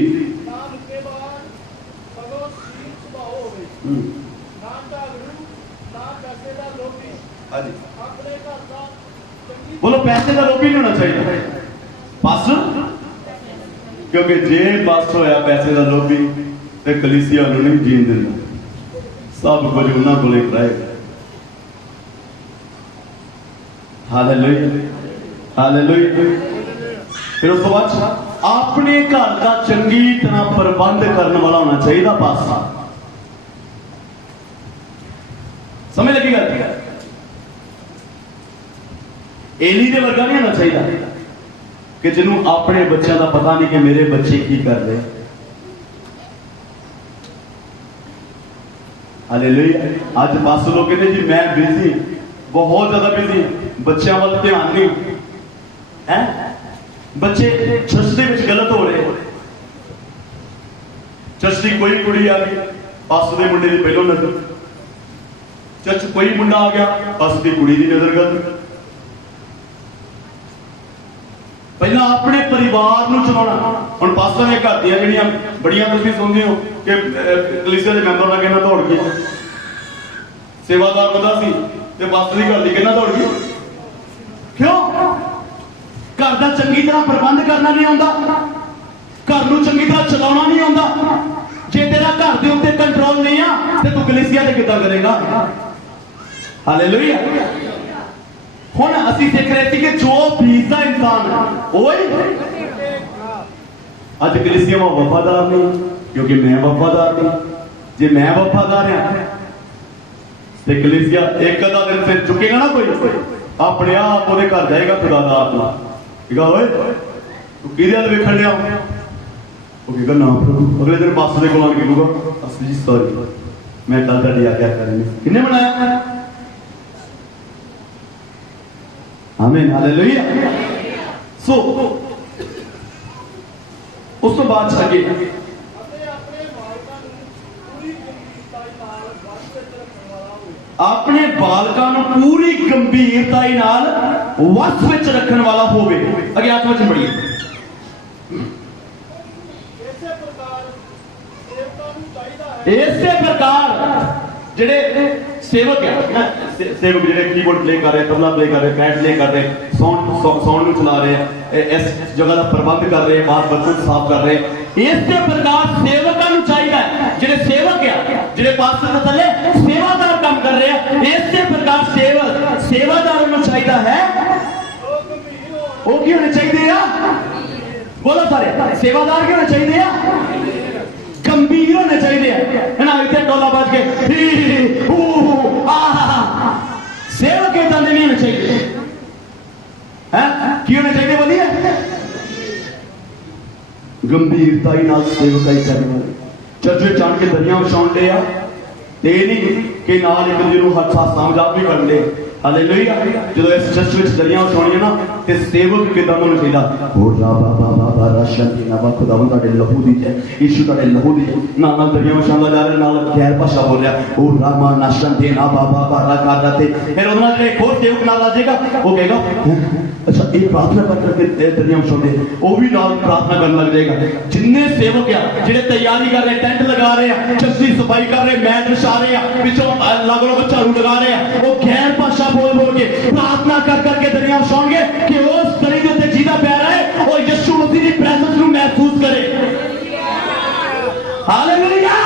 बोलो पैसे का लोभी नहीं होना चाहिए बस, क्योंकि जे बस होया पैसे का लोभी ते कलीसिया नहीं जीन देना, सब कुछ उन्होंने को कराएगा। Hallelujah hallelujah. फिर उस बाद अपने घर का चंगी तरह प्रबंध करने वाला होना चाहिए बस। समझ लगी गल? एली दे वर्गा नहीं होना चाहिए कि जिन्हों अपने बच्चों का पता नहीं कि मेरे बच्चे की कर रहे। हालेलुया। आज पास लोग कहते जी मैं बिजी, बहुत ज्यादा बिजी, बच्चों वाल ध्यान नहीं है। बच्चे चर्च के गलत हो रहे। चर्च की कोई कुड़ी आ गई, पास के मुंडे की पहलों नजर, चर्च कोई मुंडा आ गया, पास की कुड़ी की नजर गलत। पहला अपने परिवार को चलाना। हम पास्टर ने घर दियां जड़ियां बड़ियां तुसीं सुनदे हो कि कलीसिया के मैंबर लगे ना दौड़ गए, सेवादार बंदा सी ते पास्टर की घर दी कहना दौड़ गई। क्यों? घर का चंगी तरह प्रबंध करना नहीं आता, घर को चंगी तरह चलाना नहीं आता। जे तेरा घर के उत्ते कंट्रोल नहीं आ ते तू कलीसिया ते किदां करेगा? हालेलुया। हुण असीं सिख रहे थे कि जो बीजदा इंसान ओए अज कलीसिया में वफादार नहीं, क्योंकि मैं वफादार नहीं। जे मैं वफादार हां ते कलीसिया एक अदा दिन फिर चुकेगा ना, कोई अपने आप ओदे घर जाएगा खुदा दा आत्मा कहेगा ओए तू किहदे अल वेखण लिया? वो कहेगा ना प्रभु। अगले दिन पास दे कोल आके कहूगा पास्टर जी सॉरी मैं कल तुहाडी आज्ञा करनी। किन्ने बनाया? आमीन हालेलुया। सो उस तो बाद आगे अपने बालकां नूं पूरी गंभीरता नाल वस विच रखण वाला होवे। अगे आत्मा च पढ़िए। इसे प्रकार जेडे सेवक है, सेवक जेडे कीबोर्ड प्ले कर रहे, तबला प्ले कर रहे, बैट प्ले कर रहे, साउंड चला रहे, इस जगह का प्रबंध कर रहे, बाहर बर्तन साफ कर रहे, इसे प्रकार सेवकां नूं चाहिए जेडे सेवक है, जेडे पास्टर दे थल्ले सेवादार काम कर रहे हैं, इसे प्रकार सेवादार नूं चाहिए है वो की होने चाहिए? बोलो सारे सेवादार क्यों होने चाहिए? गंभीर होने चाहिए है ना। इतने टोला बज के सेवक इतना नहीं होने चाहिए है। की होने चाहिए? बोलिए गंभीरता ही नाल सेवकाई करने वाले। चर्च जान के दरिया विछाउण दे आ ते नहीं कि नाल एक दूजे नूं हासा मजाक भी कर ले। हालेलुया। जो इस चर्च विच दरिया विछाउणियां ना ते सेवक किदां होना चाहिए? ओ राबा बाबा बारा शांति ना खुदावंद तुहाडे लहू दी जय, यीशु तुहाडे लहू दी ना ना दरिया विछाउंदा जा रहा, नाल गैर भाषा बोल रहा। ओ रामा ना शांति ना बाबा बारा करदा ते फिर उन्हां जेडे एक होर सेवक नाल आ जाएगा, वो कहेगा अच्छा ये प्रार्थना करके दरिया विछाउंदे, वो भी नाल प्रार्थना करने लग जाएगा। जिन्ने सेवक आ जेडे तैयारी कर रहे, टेंट लगा रहे हैं, चर्च की सफाई कर रहे, मैट बिछा रहे हैं, पिछों अलग अलग झाड़ू लगा रहे हैं, वो गैर भाषा बोल बोल के प्रार्थना कर करके दरिया विछाउणगे कि उस दरी दे उत्ते जिहदा पैर है वो यीशु मसीह की प्रेजेंस नूं महसूस करे। हालेलुया।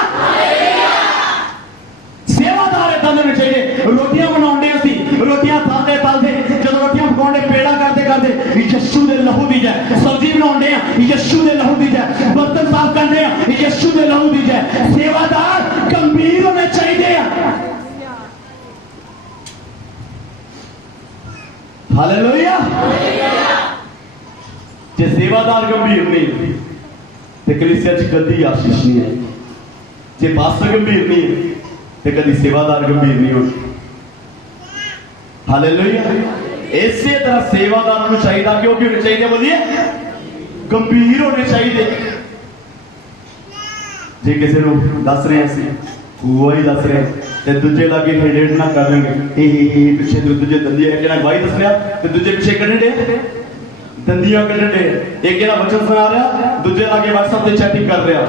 सेवादार इदां दे होने चाहिए। रोटियां बनाउंदे असीं, रोटियां खांदे तालदे, जदों रोटियां पकाउंदे पेड़ा करते करते यीशु दे लहू दी जय, सब्जी बनाउंदे आ यीशु दे लहू दी जय, बर्तन साफ करदे आ यीशु दे लहू दी जय। सेवादार गंभीर होने चाहिए। हालेलुया। जे सेवादार गंभीर नहीं तो कलीसिया च कदी आशीष नहीं है। जे पास्टर गंभीर नहीं है तो कदी सेवादार गंभीर नहीं हो। हालेलुया। इसी तरह सेवादार को चाहिए क्यों की होने चाहिए? बोलिए गंभीर होने चाहिए। जे किसी को दस रहे हैं हुआ ही दस रहे ते दूजे लागे हेडेड ना कर लेंगे पिछे दूजे दंदियां एक जना गवाही दस रहा ते दूजे पिछे कढ़न दे दंदियां कढ़न दे, एक जना वचन सुना रहा दूजे लागे व्हाट्सएप पे चैटिंग कर रहा।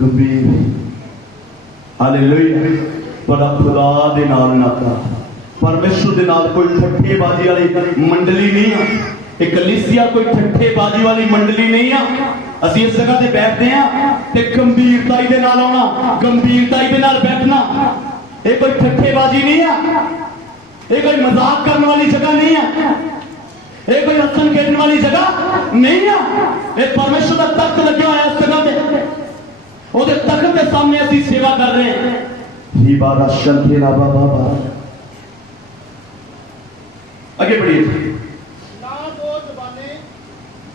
गंभीर। हालेलुया। बड़ा खुदा दे नाल नाता, परमेश्वर दे नाल कोई ठट्ठेबाजी वाली मंडली नहीं है। एक कलीसिया कोई ठट्ठेबाजी वाली मंडली नहीं है। असीं इस जगह ते बैठते हैं ते गंभीरताई दे नाल आउणा, गंभीरताई दे नाल बैठना। ये कोई ठट्ठेबाजी नहीं है, ये कोई मजाक करने वाली जगह नहीं है, ये कोई हसन खेलने वाली जगह नहीं है। ये परमेश्वर का तख्त लगा हुआ है इस जगह पे, ਉਹਦੇ ਤਖਤ ਦੇ ਸਾਹਮਣੇ ਅਸੀਂ ਸੇਵਾ ਕਰ ਰਹੇ ਹਾਂ। अगे बढ़िए। ना दो जबाने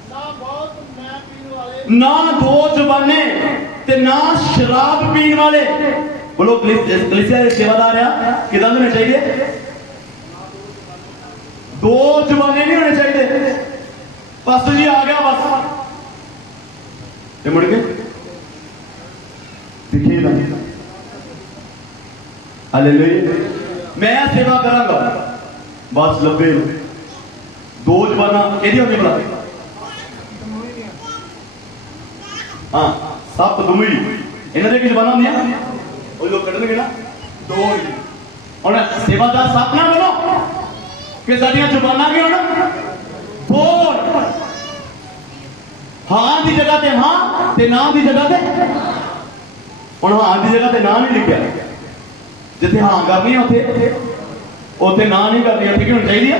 ना बहुत मैं पीने वाले ना दो जुबाने ते ना शराब पीने वाले। बोलो कलीसिया के सेवादार आ किदां होने चाहिए? दो जुबाने नहीं होने चाहिए। पास्टर जी आ गया बस ते मुड़ के दिखे ना। हालेलुया। मैं सेवा करांगा बस लब्बे दो जुबाना केदी होंदी भला? हाँ सप दुमी इन्होंने की जबाना होंदियां वो लोग कढ़नगे ना दो ही। और सेवादार सप ना बनो कि साडियां जुबाना की होना दो। हाँ की जगह ते हाँ ते ना की जगह ते हुण हाँ की जगह ते ना नहीं लिखिया। जिथे हाँ करनी है उथे ना नहीं करनी। उथे की होनी चाहिए?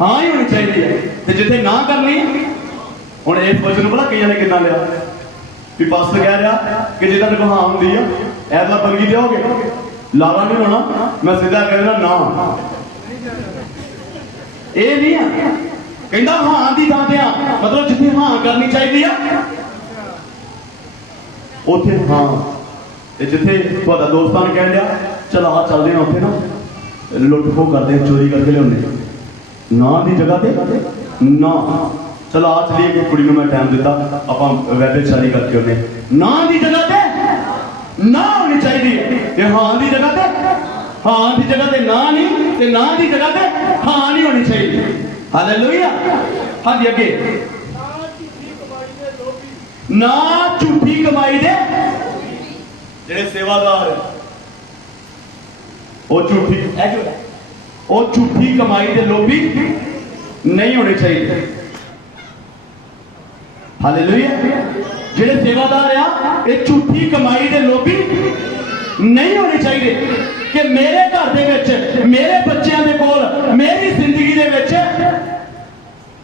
हाँ ही होनी चाहिए। ते जिथे ना करनी हुण इस वचन भला कई ने कितना लिया भी पास्टर कह रहा कि जे तुहाडे कोल हाँ हुंदी आ ऐतवार बलगी दिओगे लाला नहीं होना। मैं सीधा कह रहा ना ये नहीं है कहता हाँ की थां ते मतलब जिथे हाँ करनी चाहिए उथे हाँ। जिथे तुहाडा दोस्तां ने कह लिया चल आ चलते हैं उत्थे ना लुट खो करते चोरी करके लिया ना की जगह ते ना चल आ चलिए कि कुड़ी मैं टाइम दिता आप वैबचारी करके उन्हें ना की जगह ते ना होनी चाहिए। हाँ की जगह ते हाँ की जगह ते ना नहीं ते ना की जगह ते हाँ नहीं होनी चाहिए। हालेलुया। हाँ जी अगे ना झूठी कमाई ना झूठी कमाई दे लोभी दे जेड़े सेवादार वो झूठी कमाई दे लोभी नहीं होने चाहिए। हालेलुया। जेड़े सेवादार आ ये झूठी कमाई दे लोभी नहीं होने चाहिए कि मेरे घर दे विच मेरे बच्चों के कोल मेरी जिंदगी दे विच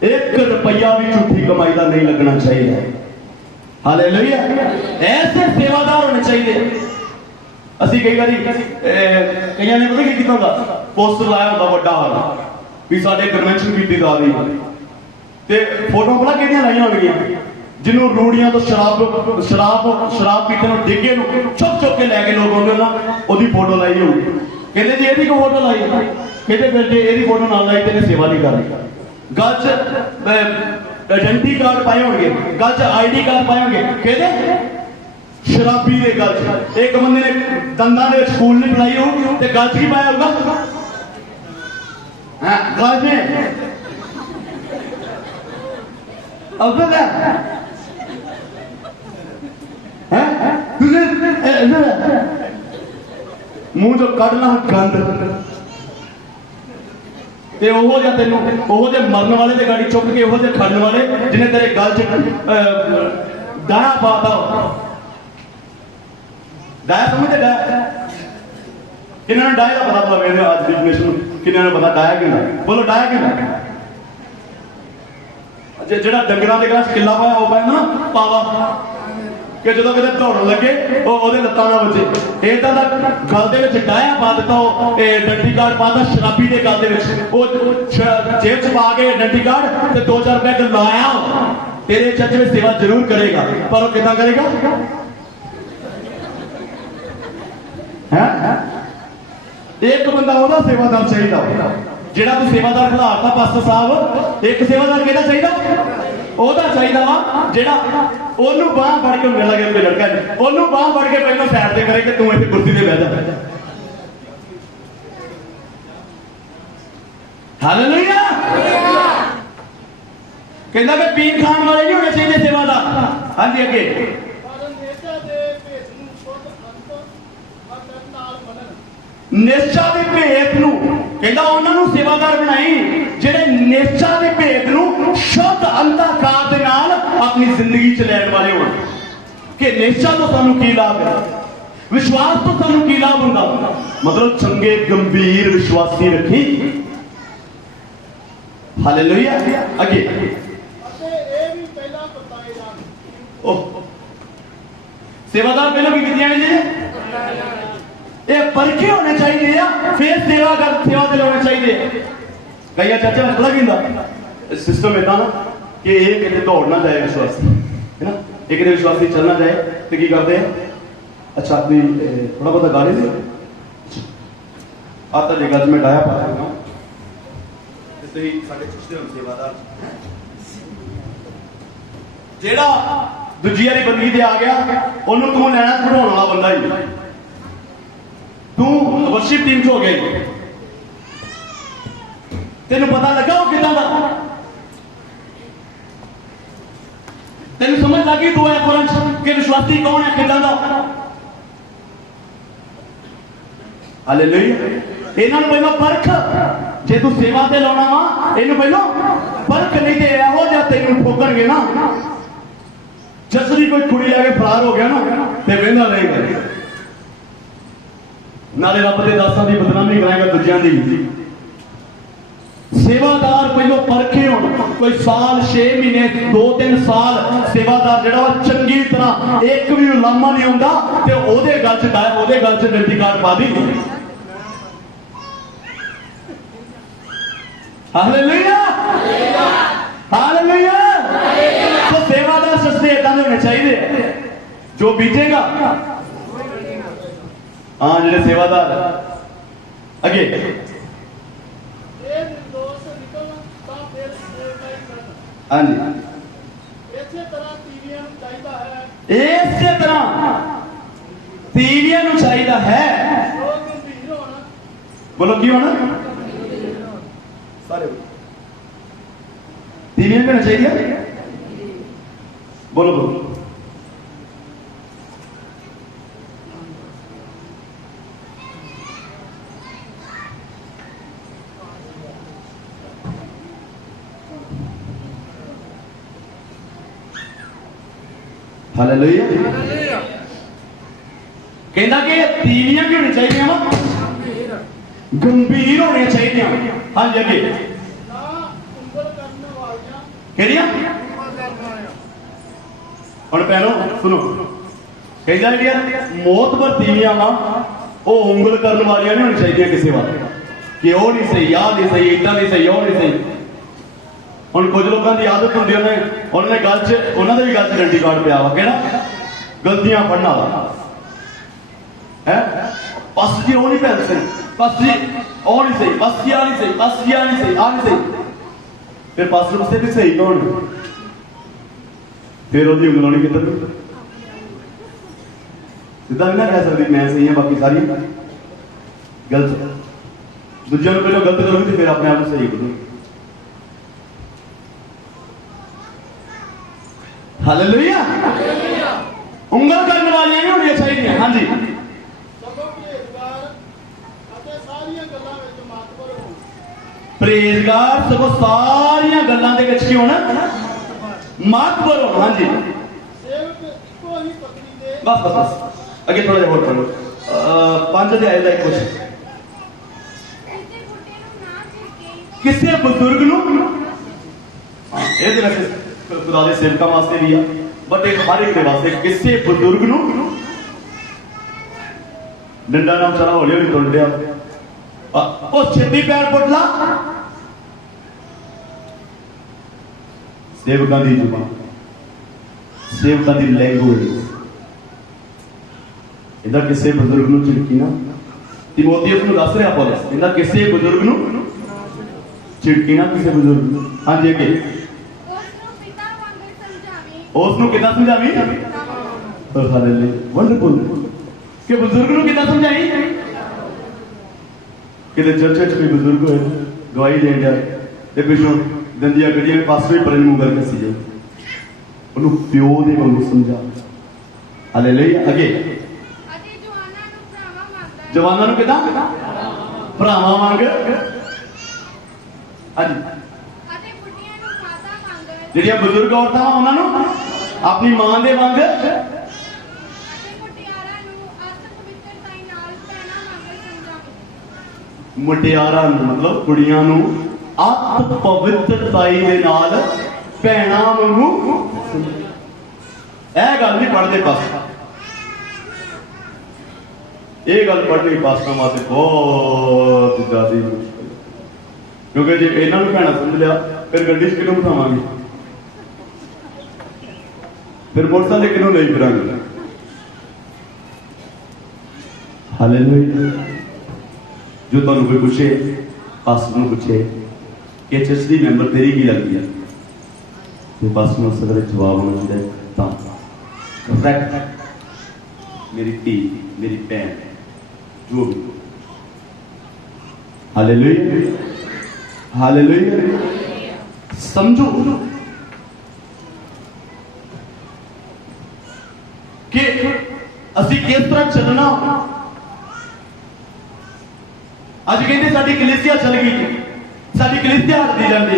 1 रुपया भी झूठी कमाई का नहीं लगना चाहिए। हालेलुया। ऐसे सेवादार होने चाहिए। असी कई बार कई ने पता की होंगे पोस्टर लाया होता बड़ा वाला भी साडे कन्वेंशन की जा रही ते फोटो पता कि लाइया होंगियां जिन्हों रूड़ियां तो शराब पीते डिगे चुप चुप के लैके लोग आते ना वो फोटो लाई होगी। कहते जी यदि को फोटो लाई कहते फिर जे यदि फोटो ना लाई तो सेवा नहीं करनी। गल च आइडेंटिटी कार्ड पाए होंगे गल च ID कार्ड पाए होंगे कहते शराबी के गल च एक बंदे ने दंदा ने स्कूल नहीं पढ़ाई हो तो गल च की पाया होगा गल में अव्वल मुंह जो कढ़ना गंद ते ओहो जिहा तैनूं ओहो जे मरन वाले ते गाड़ी चुक के ओहो जे खड़न वाले जिन्हें तेरे गल च डाया पाता डाया समझते डाया किन्होंने डाया का पता पता मेरे आज की जनरेशन किन्होंने पता डाया क्यों बोलो डाया क्यों जेड़ा डंगरां दे गल किला पाया वो पाया ना पावा कि जो कितने दौड़ लगे लत्तां ना बचे इदा गल दे डाया पा दिता आइडेंटिटी कार्ड पाता शराबी के गल जेब च पा के आइडेंटिटी कार्ड ते 2-4 रुपए लाया तेरे चर्च में सेवा जरूर करेगा पर वो कितना करेगा है? एक बंदा होना सेवादार चाहिए जेड़ा तू सेवादार खिलाता पास्टर साहब एक सेवादार कहना चाहिए ओदा चाहिए वा जेड़ा ओनू बाह फड़ के मिल गया कोई लड़का नहीं ओनू बाह फड़ के पहले साइड से करे कि तू इतने कुर्सी से बैठ जा। हालेलुया। कहता कि पीन खान वाले नहीं होने चाहिए सेवादार। हाँ जी अगे निष्ठा के भेद नूं कहता उन्होंने सेवादार बनाई जेड़े निष्ठा के भेद नूं शुद्ध अंतःकार दे नाल अपनी जिंदगी च लैण वाले होण कि निष्ठा तो सानू की लाभ है विश्वास तो सानू की लाभ हुंदा मतलब चंगे गंभीर विश्वासी रखी। हालेलुया। अगे सेवादार पहले की कीतियां ने जी ये परखे होने चाहिए फिर सेवा दिल होने चाहिए। कई चर्चा में पता की सिस्टम इदा ना कि ये कितने दौड़ना जाए विश्वासी है ना, एक विश्वासी चलना जाए तो की करते हैं, अच्छा अपनी थोड़ा बहुत गा लेंगे आता जी जजमेंट आया पा सेवादार जेड़ा दूजी वाली बंदगी ते आ गया ओनू तू लैना पढ़ाने वाला बंदा ही, तू वर्शिप टीम च हो गया, तेन पता लगा वो कितना दा, तेन समझ लगी तू है पुरंश कि विश्वासी कौन है कितना दा। हालेलुया। इन्हां नूं पहलों परख, जे तू सेवा ते लाउणा वा इन्हूं पहलों परख, नहीं ते इहो जिहा तैनूं ठोकणगे ना, जसरी कोई कुड़ी लैके फरार हो गया ना ते वेंदा रहेगा, नाले रब दे दासां दी बदनामी कराएगा दूजियां दी। सेवादार पहलों परखे हो, कोई साल 6 महीने 2-3 साल सेवादार जिहड़ा चंगी तरह एक भी उलामा नहीं आउंदा ते ओहदे गल च आइडेंटिटी कार्ड पा दी। Hallelujah hallelujah. तो सेवादार सस्ते इदां दे होने चाहिए, जो बीतेगा हाँ जिहड़े सेवादार अगे हाँ जी इसे तरह तीवियां नूं चाहिदा है, बोलो की होना सारे तीवियां भी होना चाहिए, बोलो बोलो हालेलुया। कहना कि तीवियां भी होनी चाहिए, गंभीर होनी चाहिए। हाँ जी अगे और भैनों सुनो, कहना कि मौत पर तीवियां ना वो उंगल करने वाली नहीं होनी चाहिए किसी बात कि वो नहीं सही, आ नहीं सही, इतना नहीं सही, वो नहीं सही। हम कुछ लोगों की आदत होंगी उन्होंने गल च उन्होंने भी गल च आइडेंटिटी कार्ड पिया वा कहना गलतियां पढ़ना वा है बस जी वो नहीं पहन सही, बस जी वो नहीं सही, बस जी आ नहीं सही, बस जी आ नहीं सही, आ नहीं सही। फिर पास्टर उससे भी सही कौन, फिर उसकी उंगल होनी किधर, सीधा नहीं ना कह सकती मैं सही हूं बाकी सारी गलत। दूसरे को पहले गलत करोगे तो फिर अपने आप को सही करोगे। हालेलुया। उंगल करने वाली नहीं होनी चाहिए। हाँ जी परहेजगार सगों सारियां गल्लां दे विच की होना मातबर हो। हाँ जी बस बस बस अगे थोड़ा जिहा होर पढ़ो 5 अध्याय दा कुछ किसी बुजुर्ग नूं ये वैसे खुदा दे सेवकां वास्ते भी आ बट एक हर एक दे वास्ते किसी बुजुर्ग नूं डंडा नाम चला हौली हौली तुर पिया ओ छेती पैर पुट ला। सेवकां दी जुबान सेवकां दी लैंग्वेज इहदा किसी बुजुर्ग नूं झिड़की ना तिमोथियुस नूं दस रहा पौलुस इहदा किसी बुजुर्ग नूं झिड़की ना किसी बुजुर्ग नूं। हाँ जी अगे उसनूं किदां समझावी वंडरफुल कि बुजुर्ग नूं किदां समझाई किते चर्च च कोई बुजुर्ग होए गवाही देण जाए ते पिछों दंदियां गड्डियां पासों ही परे मुंह करके सी जाए उन्हों प्यो दे वांगू समझा। हालेलुया अगे जवानां नूं किदां भरावां वांग हां जिहड़ियां बुजुर्ग औरतां उन्हां नूं अपनी मां दे वांग मुटियारा मतलब कुड़ियां नूं अत पवित्रताई दे नाल भैणां वांगू ਇਹ ਗੱਲ नहीं पढ़ते पास ये गल पढ़नी पास्तां वास्ते बहुत ज्यादा मुश्किल क्योंकि जे इन्हों भैन समझ लिया फिर गड्डी च किनों बिठावांगे, फिर मोटरसाइकिल किनों नहीं फिरांगे। हालेलुया। जो तुहानूं कोई पूछे, पास्टर नूं पूछे कि चर्च दी मैंबर तेरी की लगती है, तो पास्टर नूं उसदा जवाब होना चाहिए तां करेक्ट मेरी धी, मेरी भैन, जो भी। Hallelujah, hallelujah. समझो कि असीं किस तरह चलना। अज कहते साडी कलीसिया चल गई, साडी कलीसिया हटती जाती।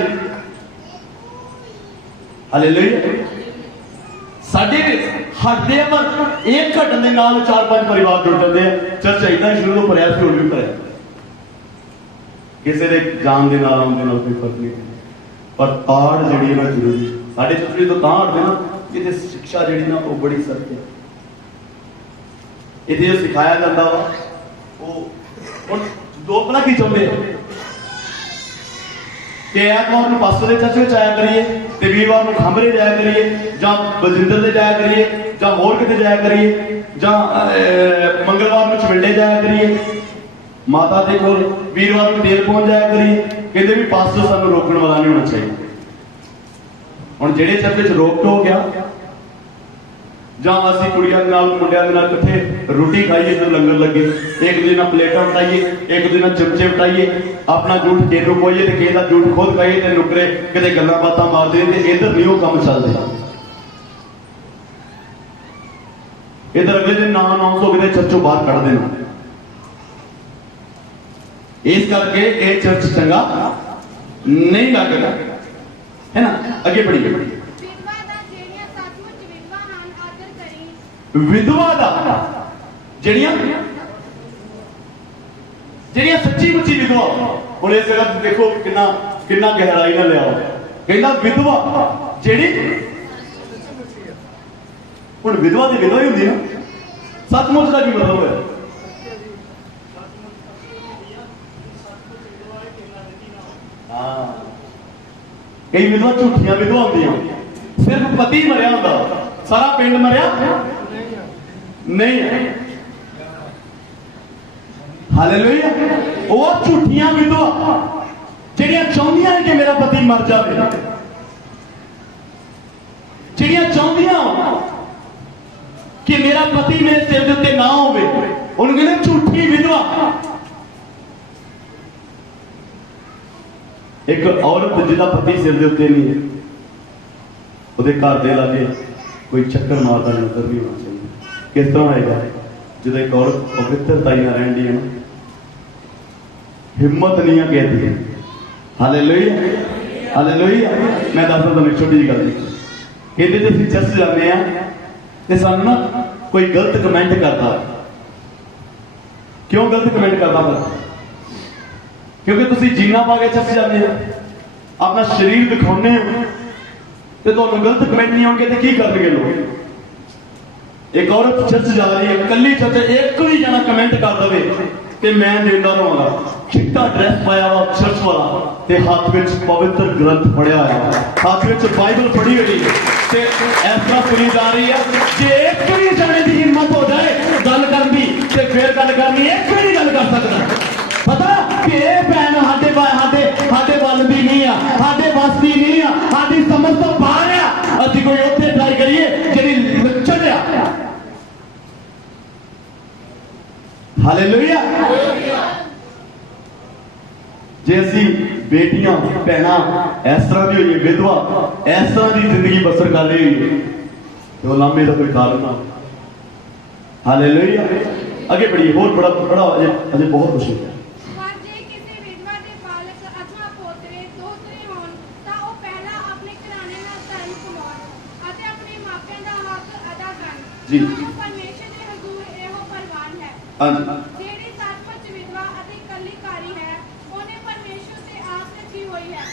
हालेलुया। साडे हटते पर एक घटन के नाल 4-5 परिवार जुड़ जाते हैं। चर्च इतना ही शुरू तो भरिया से होर भी भरिया, किसी के जान के नाल आने कोई फर्क नहीं, पर ताड़ जी ना जरूरी। साडे चर्च तो तां हटते ना जिथे शिक्षा जी ना वो बड़ी सख्त है। इतने जो सिखाया जाता वा वो दो भला की चाहते कि ऐतवार को पास्टर के चर्च में आया करिए, तो वीरवार को खंबरे जाया करिए, या बजिंदर से जाया करिए, या होर किते जाया करिए, या मंगलवार को चविंडे जाया करिए, माता के कोल वीरवार को तेल पहुंच जाया करिए। कहते भी पास्टर सानू रोकने वाला नहीं होना चाहिए। हुण जेड़े चर्च रोक टोक गया, ਜਾਂ ਅਸੀਂ ਕੁੜੀਆਂ ਦੇ ਨਾਲ ਮੁੰਡਿਆਂ ਦੇ ਨਾਲ ਇਕੱਠੇ ਰੋਟੀ ਖਾਈਏ, ਜਦੋਂ ਲੰਗਰ ਲੱਗੇ ਇੱਕ ਦੂਜੇ ਨਾਲ ਪਲੇਟਾਂ ਵਟਾਈਏ, ਇੱਕ ਦੂਜੇ ਨਾਲ ਚਮਚੇ ਵਟਾਈਏ, ਆਪਣਾ ਝੂਠ ਕਿਸੇ ਨੂੰ ਪੋਈਏ ਤੇ ਕਿਸੇ ਦਾ ਝੂਠ ਖੁਦ ਖਾਈਏ ਤੇ ਨੁਕਰੇ ਕਿਤੇ ਗੱਲਾਂ ਬਾਤਾਂ ਮਾਰਦੇ ਤੇ ਇੱਧਰ ਨਹੀਂ ਉਹ ਕੰਮ ਚੱਲਦੇ। ਇੱਧਰ ਅਗਲੇ ਦਿਨ ਨਾ ਅਨਾਉਂਸ ਹੋ ਕੇ ਚਰਚੋਂ ਬਾਹਰ ਕੱਢ ਦੇਣਾ। ਇਸ ਕਰਕੇ ਇਹ ਚਰਚ ਚੰਗਾ ਨਹੀਂ ਲੱਗਦਾ ਹੈ ਨਾ। ਅੱਗੇ ਪੜੀਏ। विधवा दा जड़ियां सच्ची मुच्ची विधवा। हुण इस जगह देखो कितना कितना गहराई ना लिया। कहंदा विधवा जेड़ी, हुण विधवा दी विधवा ही हुंदी ना, सचमुच दा की मतलब है? कई विधवा झूठियां विधवा होंदियां, सिर्फ पति मरिया होंदा, सारा पिंड मरिया नहीं है। हालेलुया। वो झूठियां विधवा ਜਿਹੜੀਆਂ ਚਾਹੁੰਦੀਆਂ ਕਿ ਮੇਰਾ ਪਤੀ ਮਰ ਜਾਵੇ, ਜਿਹੜੀਆਂ ਚਾਹੁੰਦੀਆਂ ਕਿ ਮੇਰਾ ਪਤੀ ਮੇਰੇ ਸਿਰ ਦੇ ਉੱਤੇ ਨਾ ਹੋਵੇ, ਉਹਨੂੰ ਕਹਿੰਦੇ ਝੂਠੀ ਵਿਧਵਾ। ਇੱਕ ਔਰਤ ਜਿਹਦਾ ਪਤੀ ਸਿਰ ਦੇ ਉੱਤੇ ਨਹੀਂ ਹੈ, ਉਹਦੇ ਘਰ ਦੇ ਲਾਗੇ कोई चक्कर मारता नजर नहीं होना चाहिए। किस तरह होएगा जो एक औरत पवित्रताई ना रहती है ना, हिम्मत नहीं है कहती है। Hallelujah, hallelujah. मैं दसदा तुहानूं एक छोटी जी गल कहते थे असीं चर्च जाते हैं तो सानूं ना कोई गलत कमेंट करता है। क्यों गलत कमेंट करता फिर? क्योंकि तुसीं जीना पा के चर्च जाते हो, अपना शरीर दिखाने हो, तो तुहानूं गलत कमेंट नहीं आउणगे तो की करनगे लोग। एक औरत चर्च जा रही है, कल्ली चर्च, एक भी जना कमेंट कर दे कि मैं देंदा रहांगा, चिट्टा ड्रेस पाया वा चर्च वाला, ते हाथ में पवित्र ग्रंथ पढ़िया है, हाथ में बाइबल पढ़ी हुई है, ते इस तरह सुनी जा रही है। जे एक भी जने की हिम्मत हो जाए गल करनी, ते फिर गल करनी, एक भी गल कर सकदा। पता कि ये भैन हाडे वल दी नहीं आ, हाडे बस दी नहीं आ, हाडी समझ तो बाहर आ। असीं कोई उत्थे ट्राई करिए जिहड़ी लुच्चड़ आ। हालेलुया। जे असीं बेटियां भैणां इस तरह की होइए, विधवा इस तरह की जिंदगी बसर कर रही होइए, तो लामे का कोई कारण ना। हालेलुया। आगे बढ़िए। होर बड़ा बड़ा अजे बहुत कुछ है। जी परमेश्वर ਦੇ ਹਜ਼ੂਰ ਇਹੋ ਪ੍ਰਵਾਨ ਹੈ। ਹਾਂਜੀ। ਜਿਹੜੀ ਸੱਚਮੁੱਚ ਵਿਧਵਾ ਅਤੇ ਇਕੱਲੀਕਾਰੀ ਹੈ, ਉਹਨੇ ਪਰਮੇਸ਼ਵਰ ਤੇ ਆਸ ਰੱਖੀ ਹੋਈ ਹੈ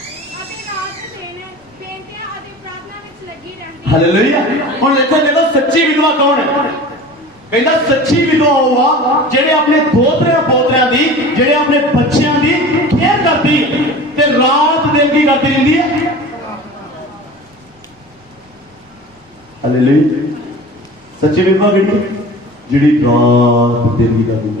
ਅਤੇ ਰਾਤ ਦਿਨ ਬੇਨਤੀਆਂ ਅਤੇ ਪ੍ਰਾਰਥਨਾ ਵਿੱਚ ਲੱਗੀ ਰਹਿੰਦੀ ਹੈ। ਹਾਲੇਲੂਇਆ। ਹੁਣ ਦੇਖੋ ਦੇਖੋ ਸੱਚੀ ਵਿਧਵਾ ਕੌਣ ਹੈ? ਕਹਿੰਦਾ ਸੱਚੀ ਵਿਧਵਾ ਉਹ ਆ ਜਿਹੜੇ ਆਪਣੇ ਦੋਤਰਿਆਂ ਪੋਤਰਿਆਂ ਦੀ, ਜਿਹੜੇ ਆਪਣੇ ਬੱਚਿਆਂ ਦੀ ਕੇਅਰ ਕਰਦੀ ਤੇ ते रात दिन की करती रहिंदी है। हालेलुया। सच्ची विधवा किहड़ी जिहड़ी रात दिन की करदी।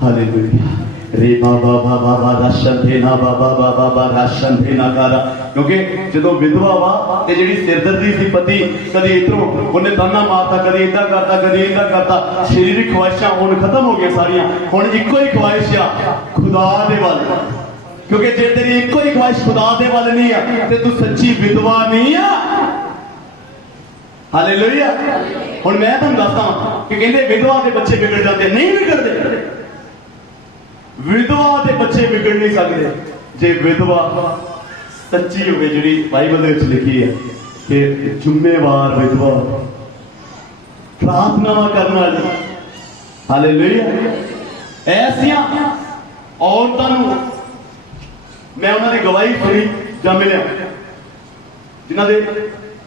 हालेलुया। रे बाबा बाबा बा राशन देना बाबा बाबा बा राशन देना करा। क्योंकि जो विधवा वा ते जिहड़ी सिरदर्दी सी पति कदी इधरों उन्हें ताना मारता कदी इदा करता कदी इदा करता शरीरिक ख्वाहिशां हुण खत्म हो गई सारियां। हुण इक्को ही ख्वाहिश आ खुदा दे वल। क्योंकि जे तेरी इक्को ही ख्वाहिश खुदा दे वल नहीं है ते तू सच्ची विधवा नहीं आ। हालेलुया। हुण मैं तुहानूं दसदा कि कहंदे विधवा के बच्चे बिगड़ जाते, नहीं बिगड़ते। विधवा के बच्चे बिगड़ नहीं सकते जे विधवा सच्ची हो, जी बाइबल लिखी है कि जिम्मेवार विधवा प्रार्थना करने वाली। हालेलुया। ऐसिया औरतों मैं उन्होंने गवाही सुनी या मिलिया जिन्हों के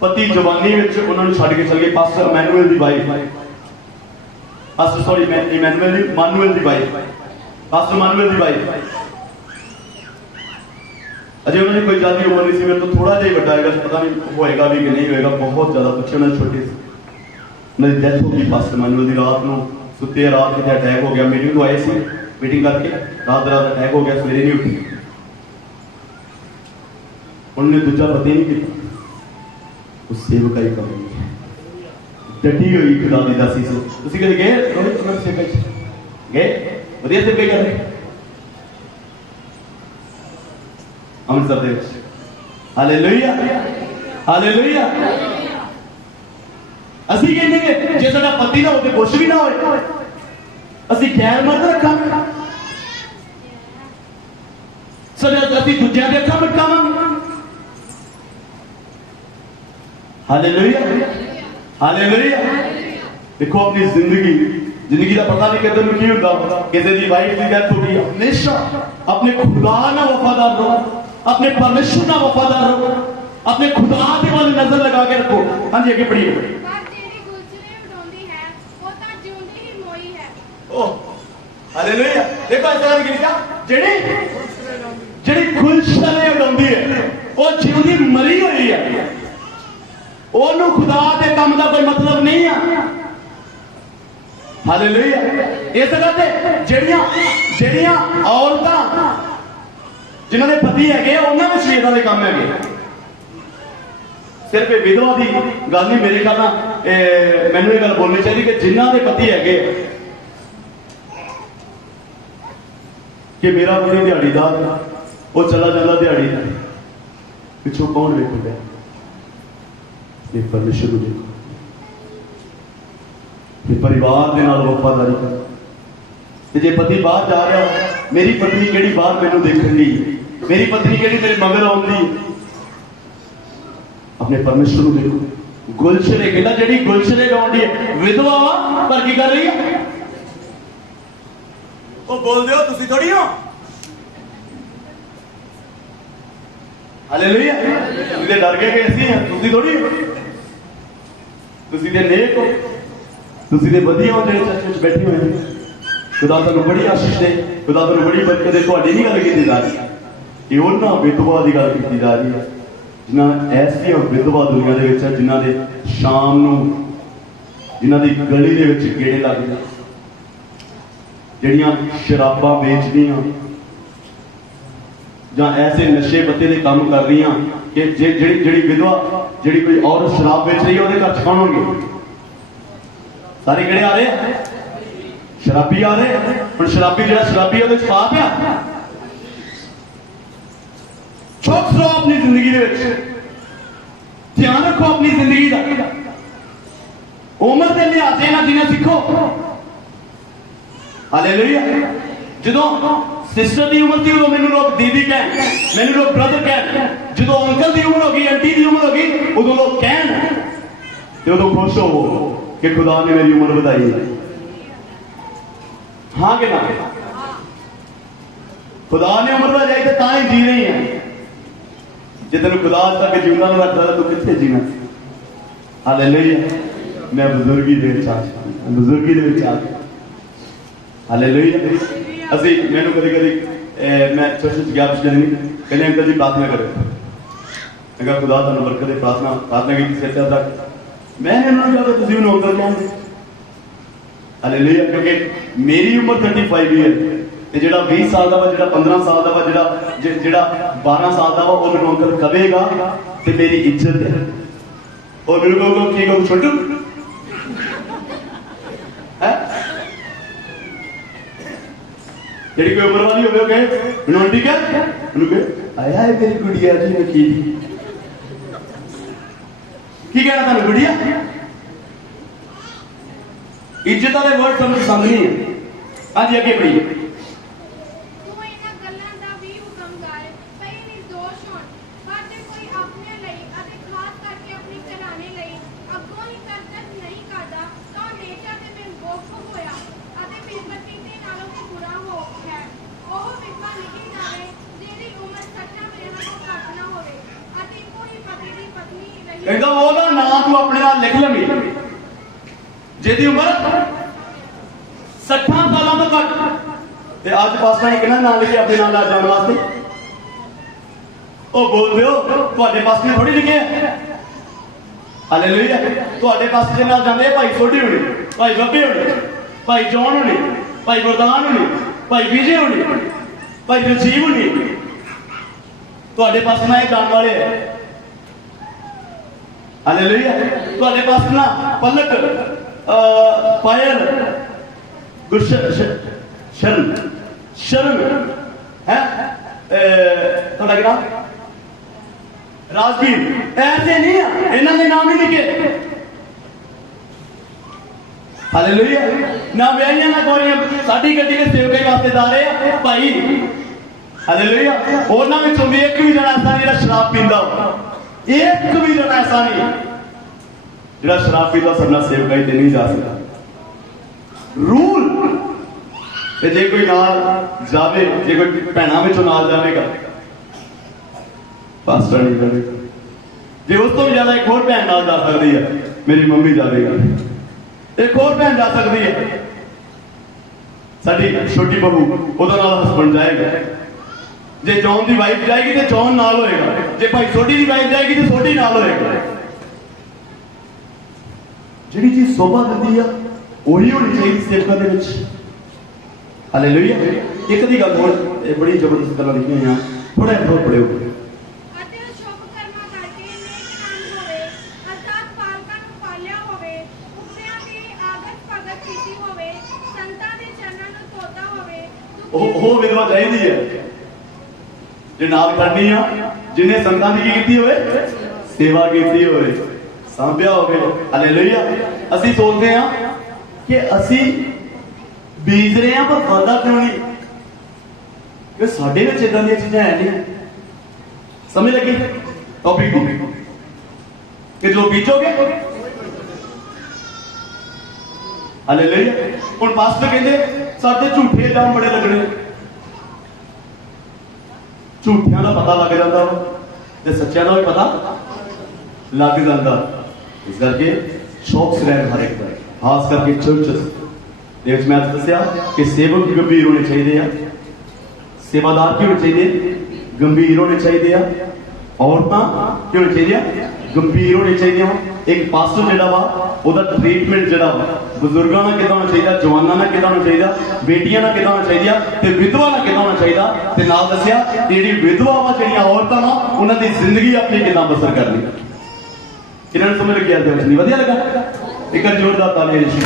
पति जवानी में उन्होंने छड़ के चल गए। पास्टर मैनुअल की वाइफ, पास्टर सॉरी मानुअल की वाइफ, पास्टर मानुअल की वाइफ। अजय उन्होंने कोई ज्यादा उम्र नहीं सी, मेरे तो थोड़ा जिहा बड़ा है, पता नहीं होएगा भी कि नहीं होएगा, बहुत ज्यादा बच्चे उन्होंने छोटे से मेरी डेथ हो गई। पास्टर मानुअल की रात को सुते रात कितने अटैक हो गया। मीटिंग तो आए थे, मीटिंग करके रात रात अटैक हो गया, सवेरे नहीं उठी। उन्होंने दूजा पति नहीं किया, उस सेवकाई कर रही है डटी हुई खुदा दी दासी से। तुसीं कदे गए रोहित कुमार सेवकाई गए? वधिया सेवकाई कर रहे अमृतसर दे विच। Hallelujah hallelujah. असीं कहंदे कि जे साडा पति ना हो ते कुछ भी ना होए, असीं गैर मर्द रखांगे, असीं दूजिਆਂ ਦੇ ਅੱਖਾਂ ਮਟਕਾਵਾਂਗੇ। Hallelujah hallelujah. देखो अपनी जिंदगी का पता नहीं किधर की होता। किसी की वाइफ की डेथ हो गई, हमेशा अपने खुदा ना वफादार रहो, अपने परमेश्वर ना वफादार रहो, अपने खुदा के वाले नजर लगा के रखो। हाँ जी आगे पढ़िए। हालेलुया। देखो ऐसा करके क्या जेड़ी गुलशने उड़ाउंदी है वो जिंदी मरी हुई है, ओनू खुदा के काम का कोई मतलब नहीं है। हालेलुया। इस करके ਜਿਹੜੀਆਂ औरतां जिन्हों के पति है उन्होंने भी इदां दे काम है। सिर्फ विधवा की गल नहीं, मेरे ख्याल मैनू ये गल बोलनी चाहिए कि जिन्हों के पति है कि मेरा पति दिहाड़ीदार वो चला जाता दिहाड़ी, पिछों कौन वेखूगा? परमेश्वर को देखो, परिवार के नाल वफादारी कर। जे पति बाहर जा रहा हो, मेरी पत्नी केड़ी बाहर मैनू देखण दी, मेरी पत्नी केड़ी मेरे मगर आउंदी, अपने परमेश्वर को देखो। गुलशने कहता जी गुलशने गाउंडी है विधवा वा पर की कर रही है, वो बोल दो तुसी थोड़ी हो। हालेलुया। तुसीं डर गए कि असीं हैं, तुसीं थोड़ी हो। तुसीं ते नेक हो, तुसीं ते वधिया हो जिहड़े चर्च विच बैठे हुए हैं। खुदा तुहानूं बड़ी आशीष दे, खुदा तुहानूं बड़ी बरकत दे। तुहाडी नहीं गल कीती जा रही, ये उन्हां विधवा की गल कीती जा रही है जिन्हां ऐसियां विधवा दुनिया दे विच है जिन्हां दे शाम नूं जिन्हां दी गली दे विच गेड़े लगदे, जिहड़ियां शराबां बेचदियां जां ऐसे नशे पत्ते दे काम कर रही कि जिहड़ी विधवा जिहड़ी कोई औरत शराब बेच रही है उहदे घर कौन होणगे? सारे किहड़े आ रहे हैं? शराबी आ रहे हैं। हुण शराबी जिहड़ा शराबी उहदे च पाप है। चौक रहो अपनी जिंदगी दे विच, ध्यान रखो अपनी जिंदगी का। उम्र के लिहाजे ना जीना सीखो। हालेलुया। जदों सिस्टर की उम्र थी उदों मैनू लोग दीदी कह, मैनू लोग ब्रदर कह, जो अंकल की उम्र होगी, आंटी की उम्र होगी, उदों लोग कह, उदों खुश हो कि खुदा ने मेरी उम्र बढ़ाई। हाँ कि ना? खुदा ने उम्र बढ़ाई तो तां ही जी रही है। जे तेन खुदा तक जीवना रख रहा तू कितने जीना? हालेलुया। मैं बुजुर्गी दे विच आ बुजुर्गी दे विच आ हालेलुया। असीं मैनू कदी कदी मैं चर्च में गया पिछले दिन, कहने अंकल जी प्रार्थना करो। मैं कहा खुदा तुहानू बरकत दे, प्रार्थना की सिर ते तक मैंने उन्होंने कहा तुसीं मैनूं अंकल कहंदे। हालेलुया। क्योंकि मेरी उम्र 35 है ते जेड़ा 20 साल दा वा, जेड़ा 15 साल दा वा, जेड़ा 12 साल दा वा, वो मैनूं अंकल कहेगा ते मेरी इज्जत है। और मेरे को की कहूं छोटू है जेड़ी कोई उम्र वाली होवे कहे मैनूं आंटी कह, मैनूं कहे आया है मेरी गुड़िया जी ने की कहना तुहानू गुड़िया। इज्जत वाले वर्ड समझ नहीं है। हाँ जी आगे पढ़िए। ਤੂੰ ਇਹਨਾਂ ਗੱਲਾਂ ਦਾ ਵੀ ਹੁਕਮ ਕਰ ਭਈ ਨਿਰਦੋਸ਼ ਹੋਣ, ਪਰ ਜੇ ਕੋਈ ਆਪਣੇ ਲਈ ਅਤੇ ਖਾਸ ਕਰਕੇ ਆਪਣੀ ਘਰਾਣੇ ਲਈ ਅੱਗੋਂ ਹੀ ਕਰਜ਼ਤ ਨਹੀਂ ਕਰਦਾ ਤਾਂ ਹਮੇਸ਼ਾ ਤੇ ਬੇਵਕੂਫ ਹੋਇਆ ਅਤੇ ਬੇਪਤੀ ਦੇ ਨਾਲੋਂ ਵੀ ਬੁਰਾ ਹੋ ਹੈ। ਉਹ ਵਿਧਵਾ ਲਿਖੀ ਜਾਵੇ ਜਿਹਦੀ ਉਮਰ 60 ਵਰ੍ਹਿਆਂ ਤੋਂ ਘੱਟ ਨਾ ਹੋਵੇ ਅਤੇ ਇੱਕੋ ਹੀ ਪਤੀ ਦੀ ਪਤਨੀ ਰਹੀ कहता ਉਹਦਾ ਨਾਮ ਤੂੰ ਆਪਣੇ ਨਾਲ ਲਿਖ ਲਵੀਂ ਜਿਹਦੀ ਉਮਰ 60 ਸਾਲਾਂ ਤੋਂ ਘੱਟ। ਤੇ ਅੱਜ ਪਾਸਟਰ ਨੇ ਕਿਹਨਾਂ ਨਾਮ ਲਿਖਿਆ ਆਪਣੇ ਨਾਲ ਲੈ ਜਾਣ ਵਾਸਤੇ? ਉਹ ਬੋਲ ਦਿਓ ਤੁਹਾਡੇ ਪਾਸਟਰ ਨੇ ਥੋੜੀ ਲਿਖਿਆ। ਹਾਲੇਲੂਇਆ। ਤੁਹਾਡੇ ਪਾਸਟਰ ਦੇ ਨਾਲ ਜਾਂਦੇ ਭਾਈ ਸੋਢੀ ਹੋਣੀ, ਭਾਈ ਬੱਬੇ ਹੋਣੀ, ਭਾਈ ਜੌਨ ਹੋਣੀ, ਭਾਈ ਗੁਰਦਾਨ ਹੋਣੀ, ਭਾਈ ਵਿਜੇ ਹੋਣੀ, ਭਾਈ ਰਜੀਵ ਹੋਣੀ। ਤੁਹਾਡੇ ਪਾਸਟਰ ਨਾਲ ਇਹ ਜਾਣ ਵਾਲੇ ਹੈ। हालेलुया। ਤੁਹਾਡੇ ਪਾਸ ਨਾ ਪਲਕ ਪਾਇਲ ਗੁਰਸ਼ਰਨ ਸ਼ਰਨ ਹੈ ਤੁਹਾਡਾ ਨਾਮ ਰਾਜਵੀਰ ऐसे नहीं है, ਇਹਨਾਂ ਦੇ ਨਾਮ ਹੀ ਲਿਖੇ। हालेलुया। ना ਵਿਆਹੀਆਂ ਨਾ ਕੋਰੀਆਂ ਸਾਡੀ ਗੱਡੀ ਦੇ ਸੇਵਕਾਂ ਵਾਸਤੇ ਜਾ ਰਹੇ ਆ ਭਾਈ। हालेलुया। ਉਹਨਾਂ ਵਿੱਚੋਂ ਵੀ ਇੱਕ ਵੀ ਜਣਾ ਐਸਾ ਨਹੀਂ ਜਿਹੜਾ ਸ਼ਰਾਬ ਪੀਂਦਾ ਹੋ। एक भी जना ऐसा नहीं जो शराब पीता सबना सेवकाई ते नहीं जा सकता। रूल जे कोई नाल जावे, जे कोई भैणा विचों नाल जावेगा पास्टर नहीं जावेगा। जे उस तो भी ज्यादा एक और भैन नाल जा सकती है, मेरी मम्मी जावेगा, एक और भैन जा सकती है, साडी छोटी बहू ओदा नाल हसबैंड जाएगा। जे जॉन की वाइफ जाएगी तो जॉन नाल होएगा, जे भाई सोडी की वाइफ जाएगी तो सोडी नाल होएगा। जिहड़ी चीज शोभा दिंदी है वही होनी चाहिए सेवकां दे विच। हालेलुया। एक दी गल होर बड़ी जबरदस्त गल्लां लिखियां होईयां, थोड़ा जिहा पढ़िओ। ਅਤੇ ਉਹ ਸ਼ੁਭ ਕਰਮਾਂ ਕਰਕੇ ਨੇਕਕਾਮ ਹੋਵੇ, ਅਰਥਾਤ ਪਾਲਕਾਂ ਨੂੰ ਪਾਲਿਆ ਹੋਵੇ, ਉਪਰਿਆਂ ਦੀ ਆਗਤ ਭਗਤ ਕੀਤੀ ਹੋਵੇ, ਸੰਤਾਂ ਦੇ ਚਰਨਾਂ ਨੂੰ ਧੋਤਾ ਹੋਵੇ। ਉਹ ਵਿਧਵਾ ਚਾਹੀਦੀ ਹੈ जे नाल करनी आ, जिन्हें संतां दी की होवे सेवा की होवे, सांभिया होवे। हालेलुया। असी सोचते हैं कि असी बीज रहे हैं पर फलदा क्यों नहीं, कि साडे विच इदां दी चीज़ां है नहीं। समझ लगी टॉपिक को कि जो बीजोगे। हालेलुया। हुण पास्टर कहंदे साडे झूठे इल्जाम बड़े लगने, झूठियां का पता लग जाता ते सच्चियां का भी पता लग जाता। इस करके चौकस रहना हर एक का, खास करके चर्चस मैं दसिया कि सेवक भी गंभीर होने चाहिए, सेवादार की होने चाहिए गंभीर होने चाहिए, औरतां की होनी चाहिए गंभीर होने चाहिए। एक पास्टर जिहड़ा वा ओहदा ट्रीटमेंट जिहड़ा वा बुजुर्गां नाल किदां होना चाहिए, जवानां नाल किदां होना चाहिए, बेटियां नाल किदां होना चाहिए ते विधवा नाल किदां होना चाहिए। ते नाल दस्सिया जिहड़ी विधवा वा जिहड़ियां औरतां वा उन्हां दी जिंदगी अपनी किदां बसर करनी। किन्हां नूं समझ लगी? अज नहीं वधिया लगा? एक जोरदार तालियां जी।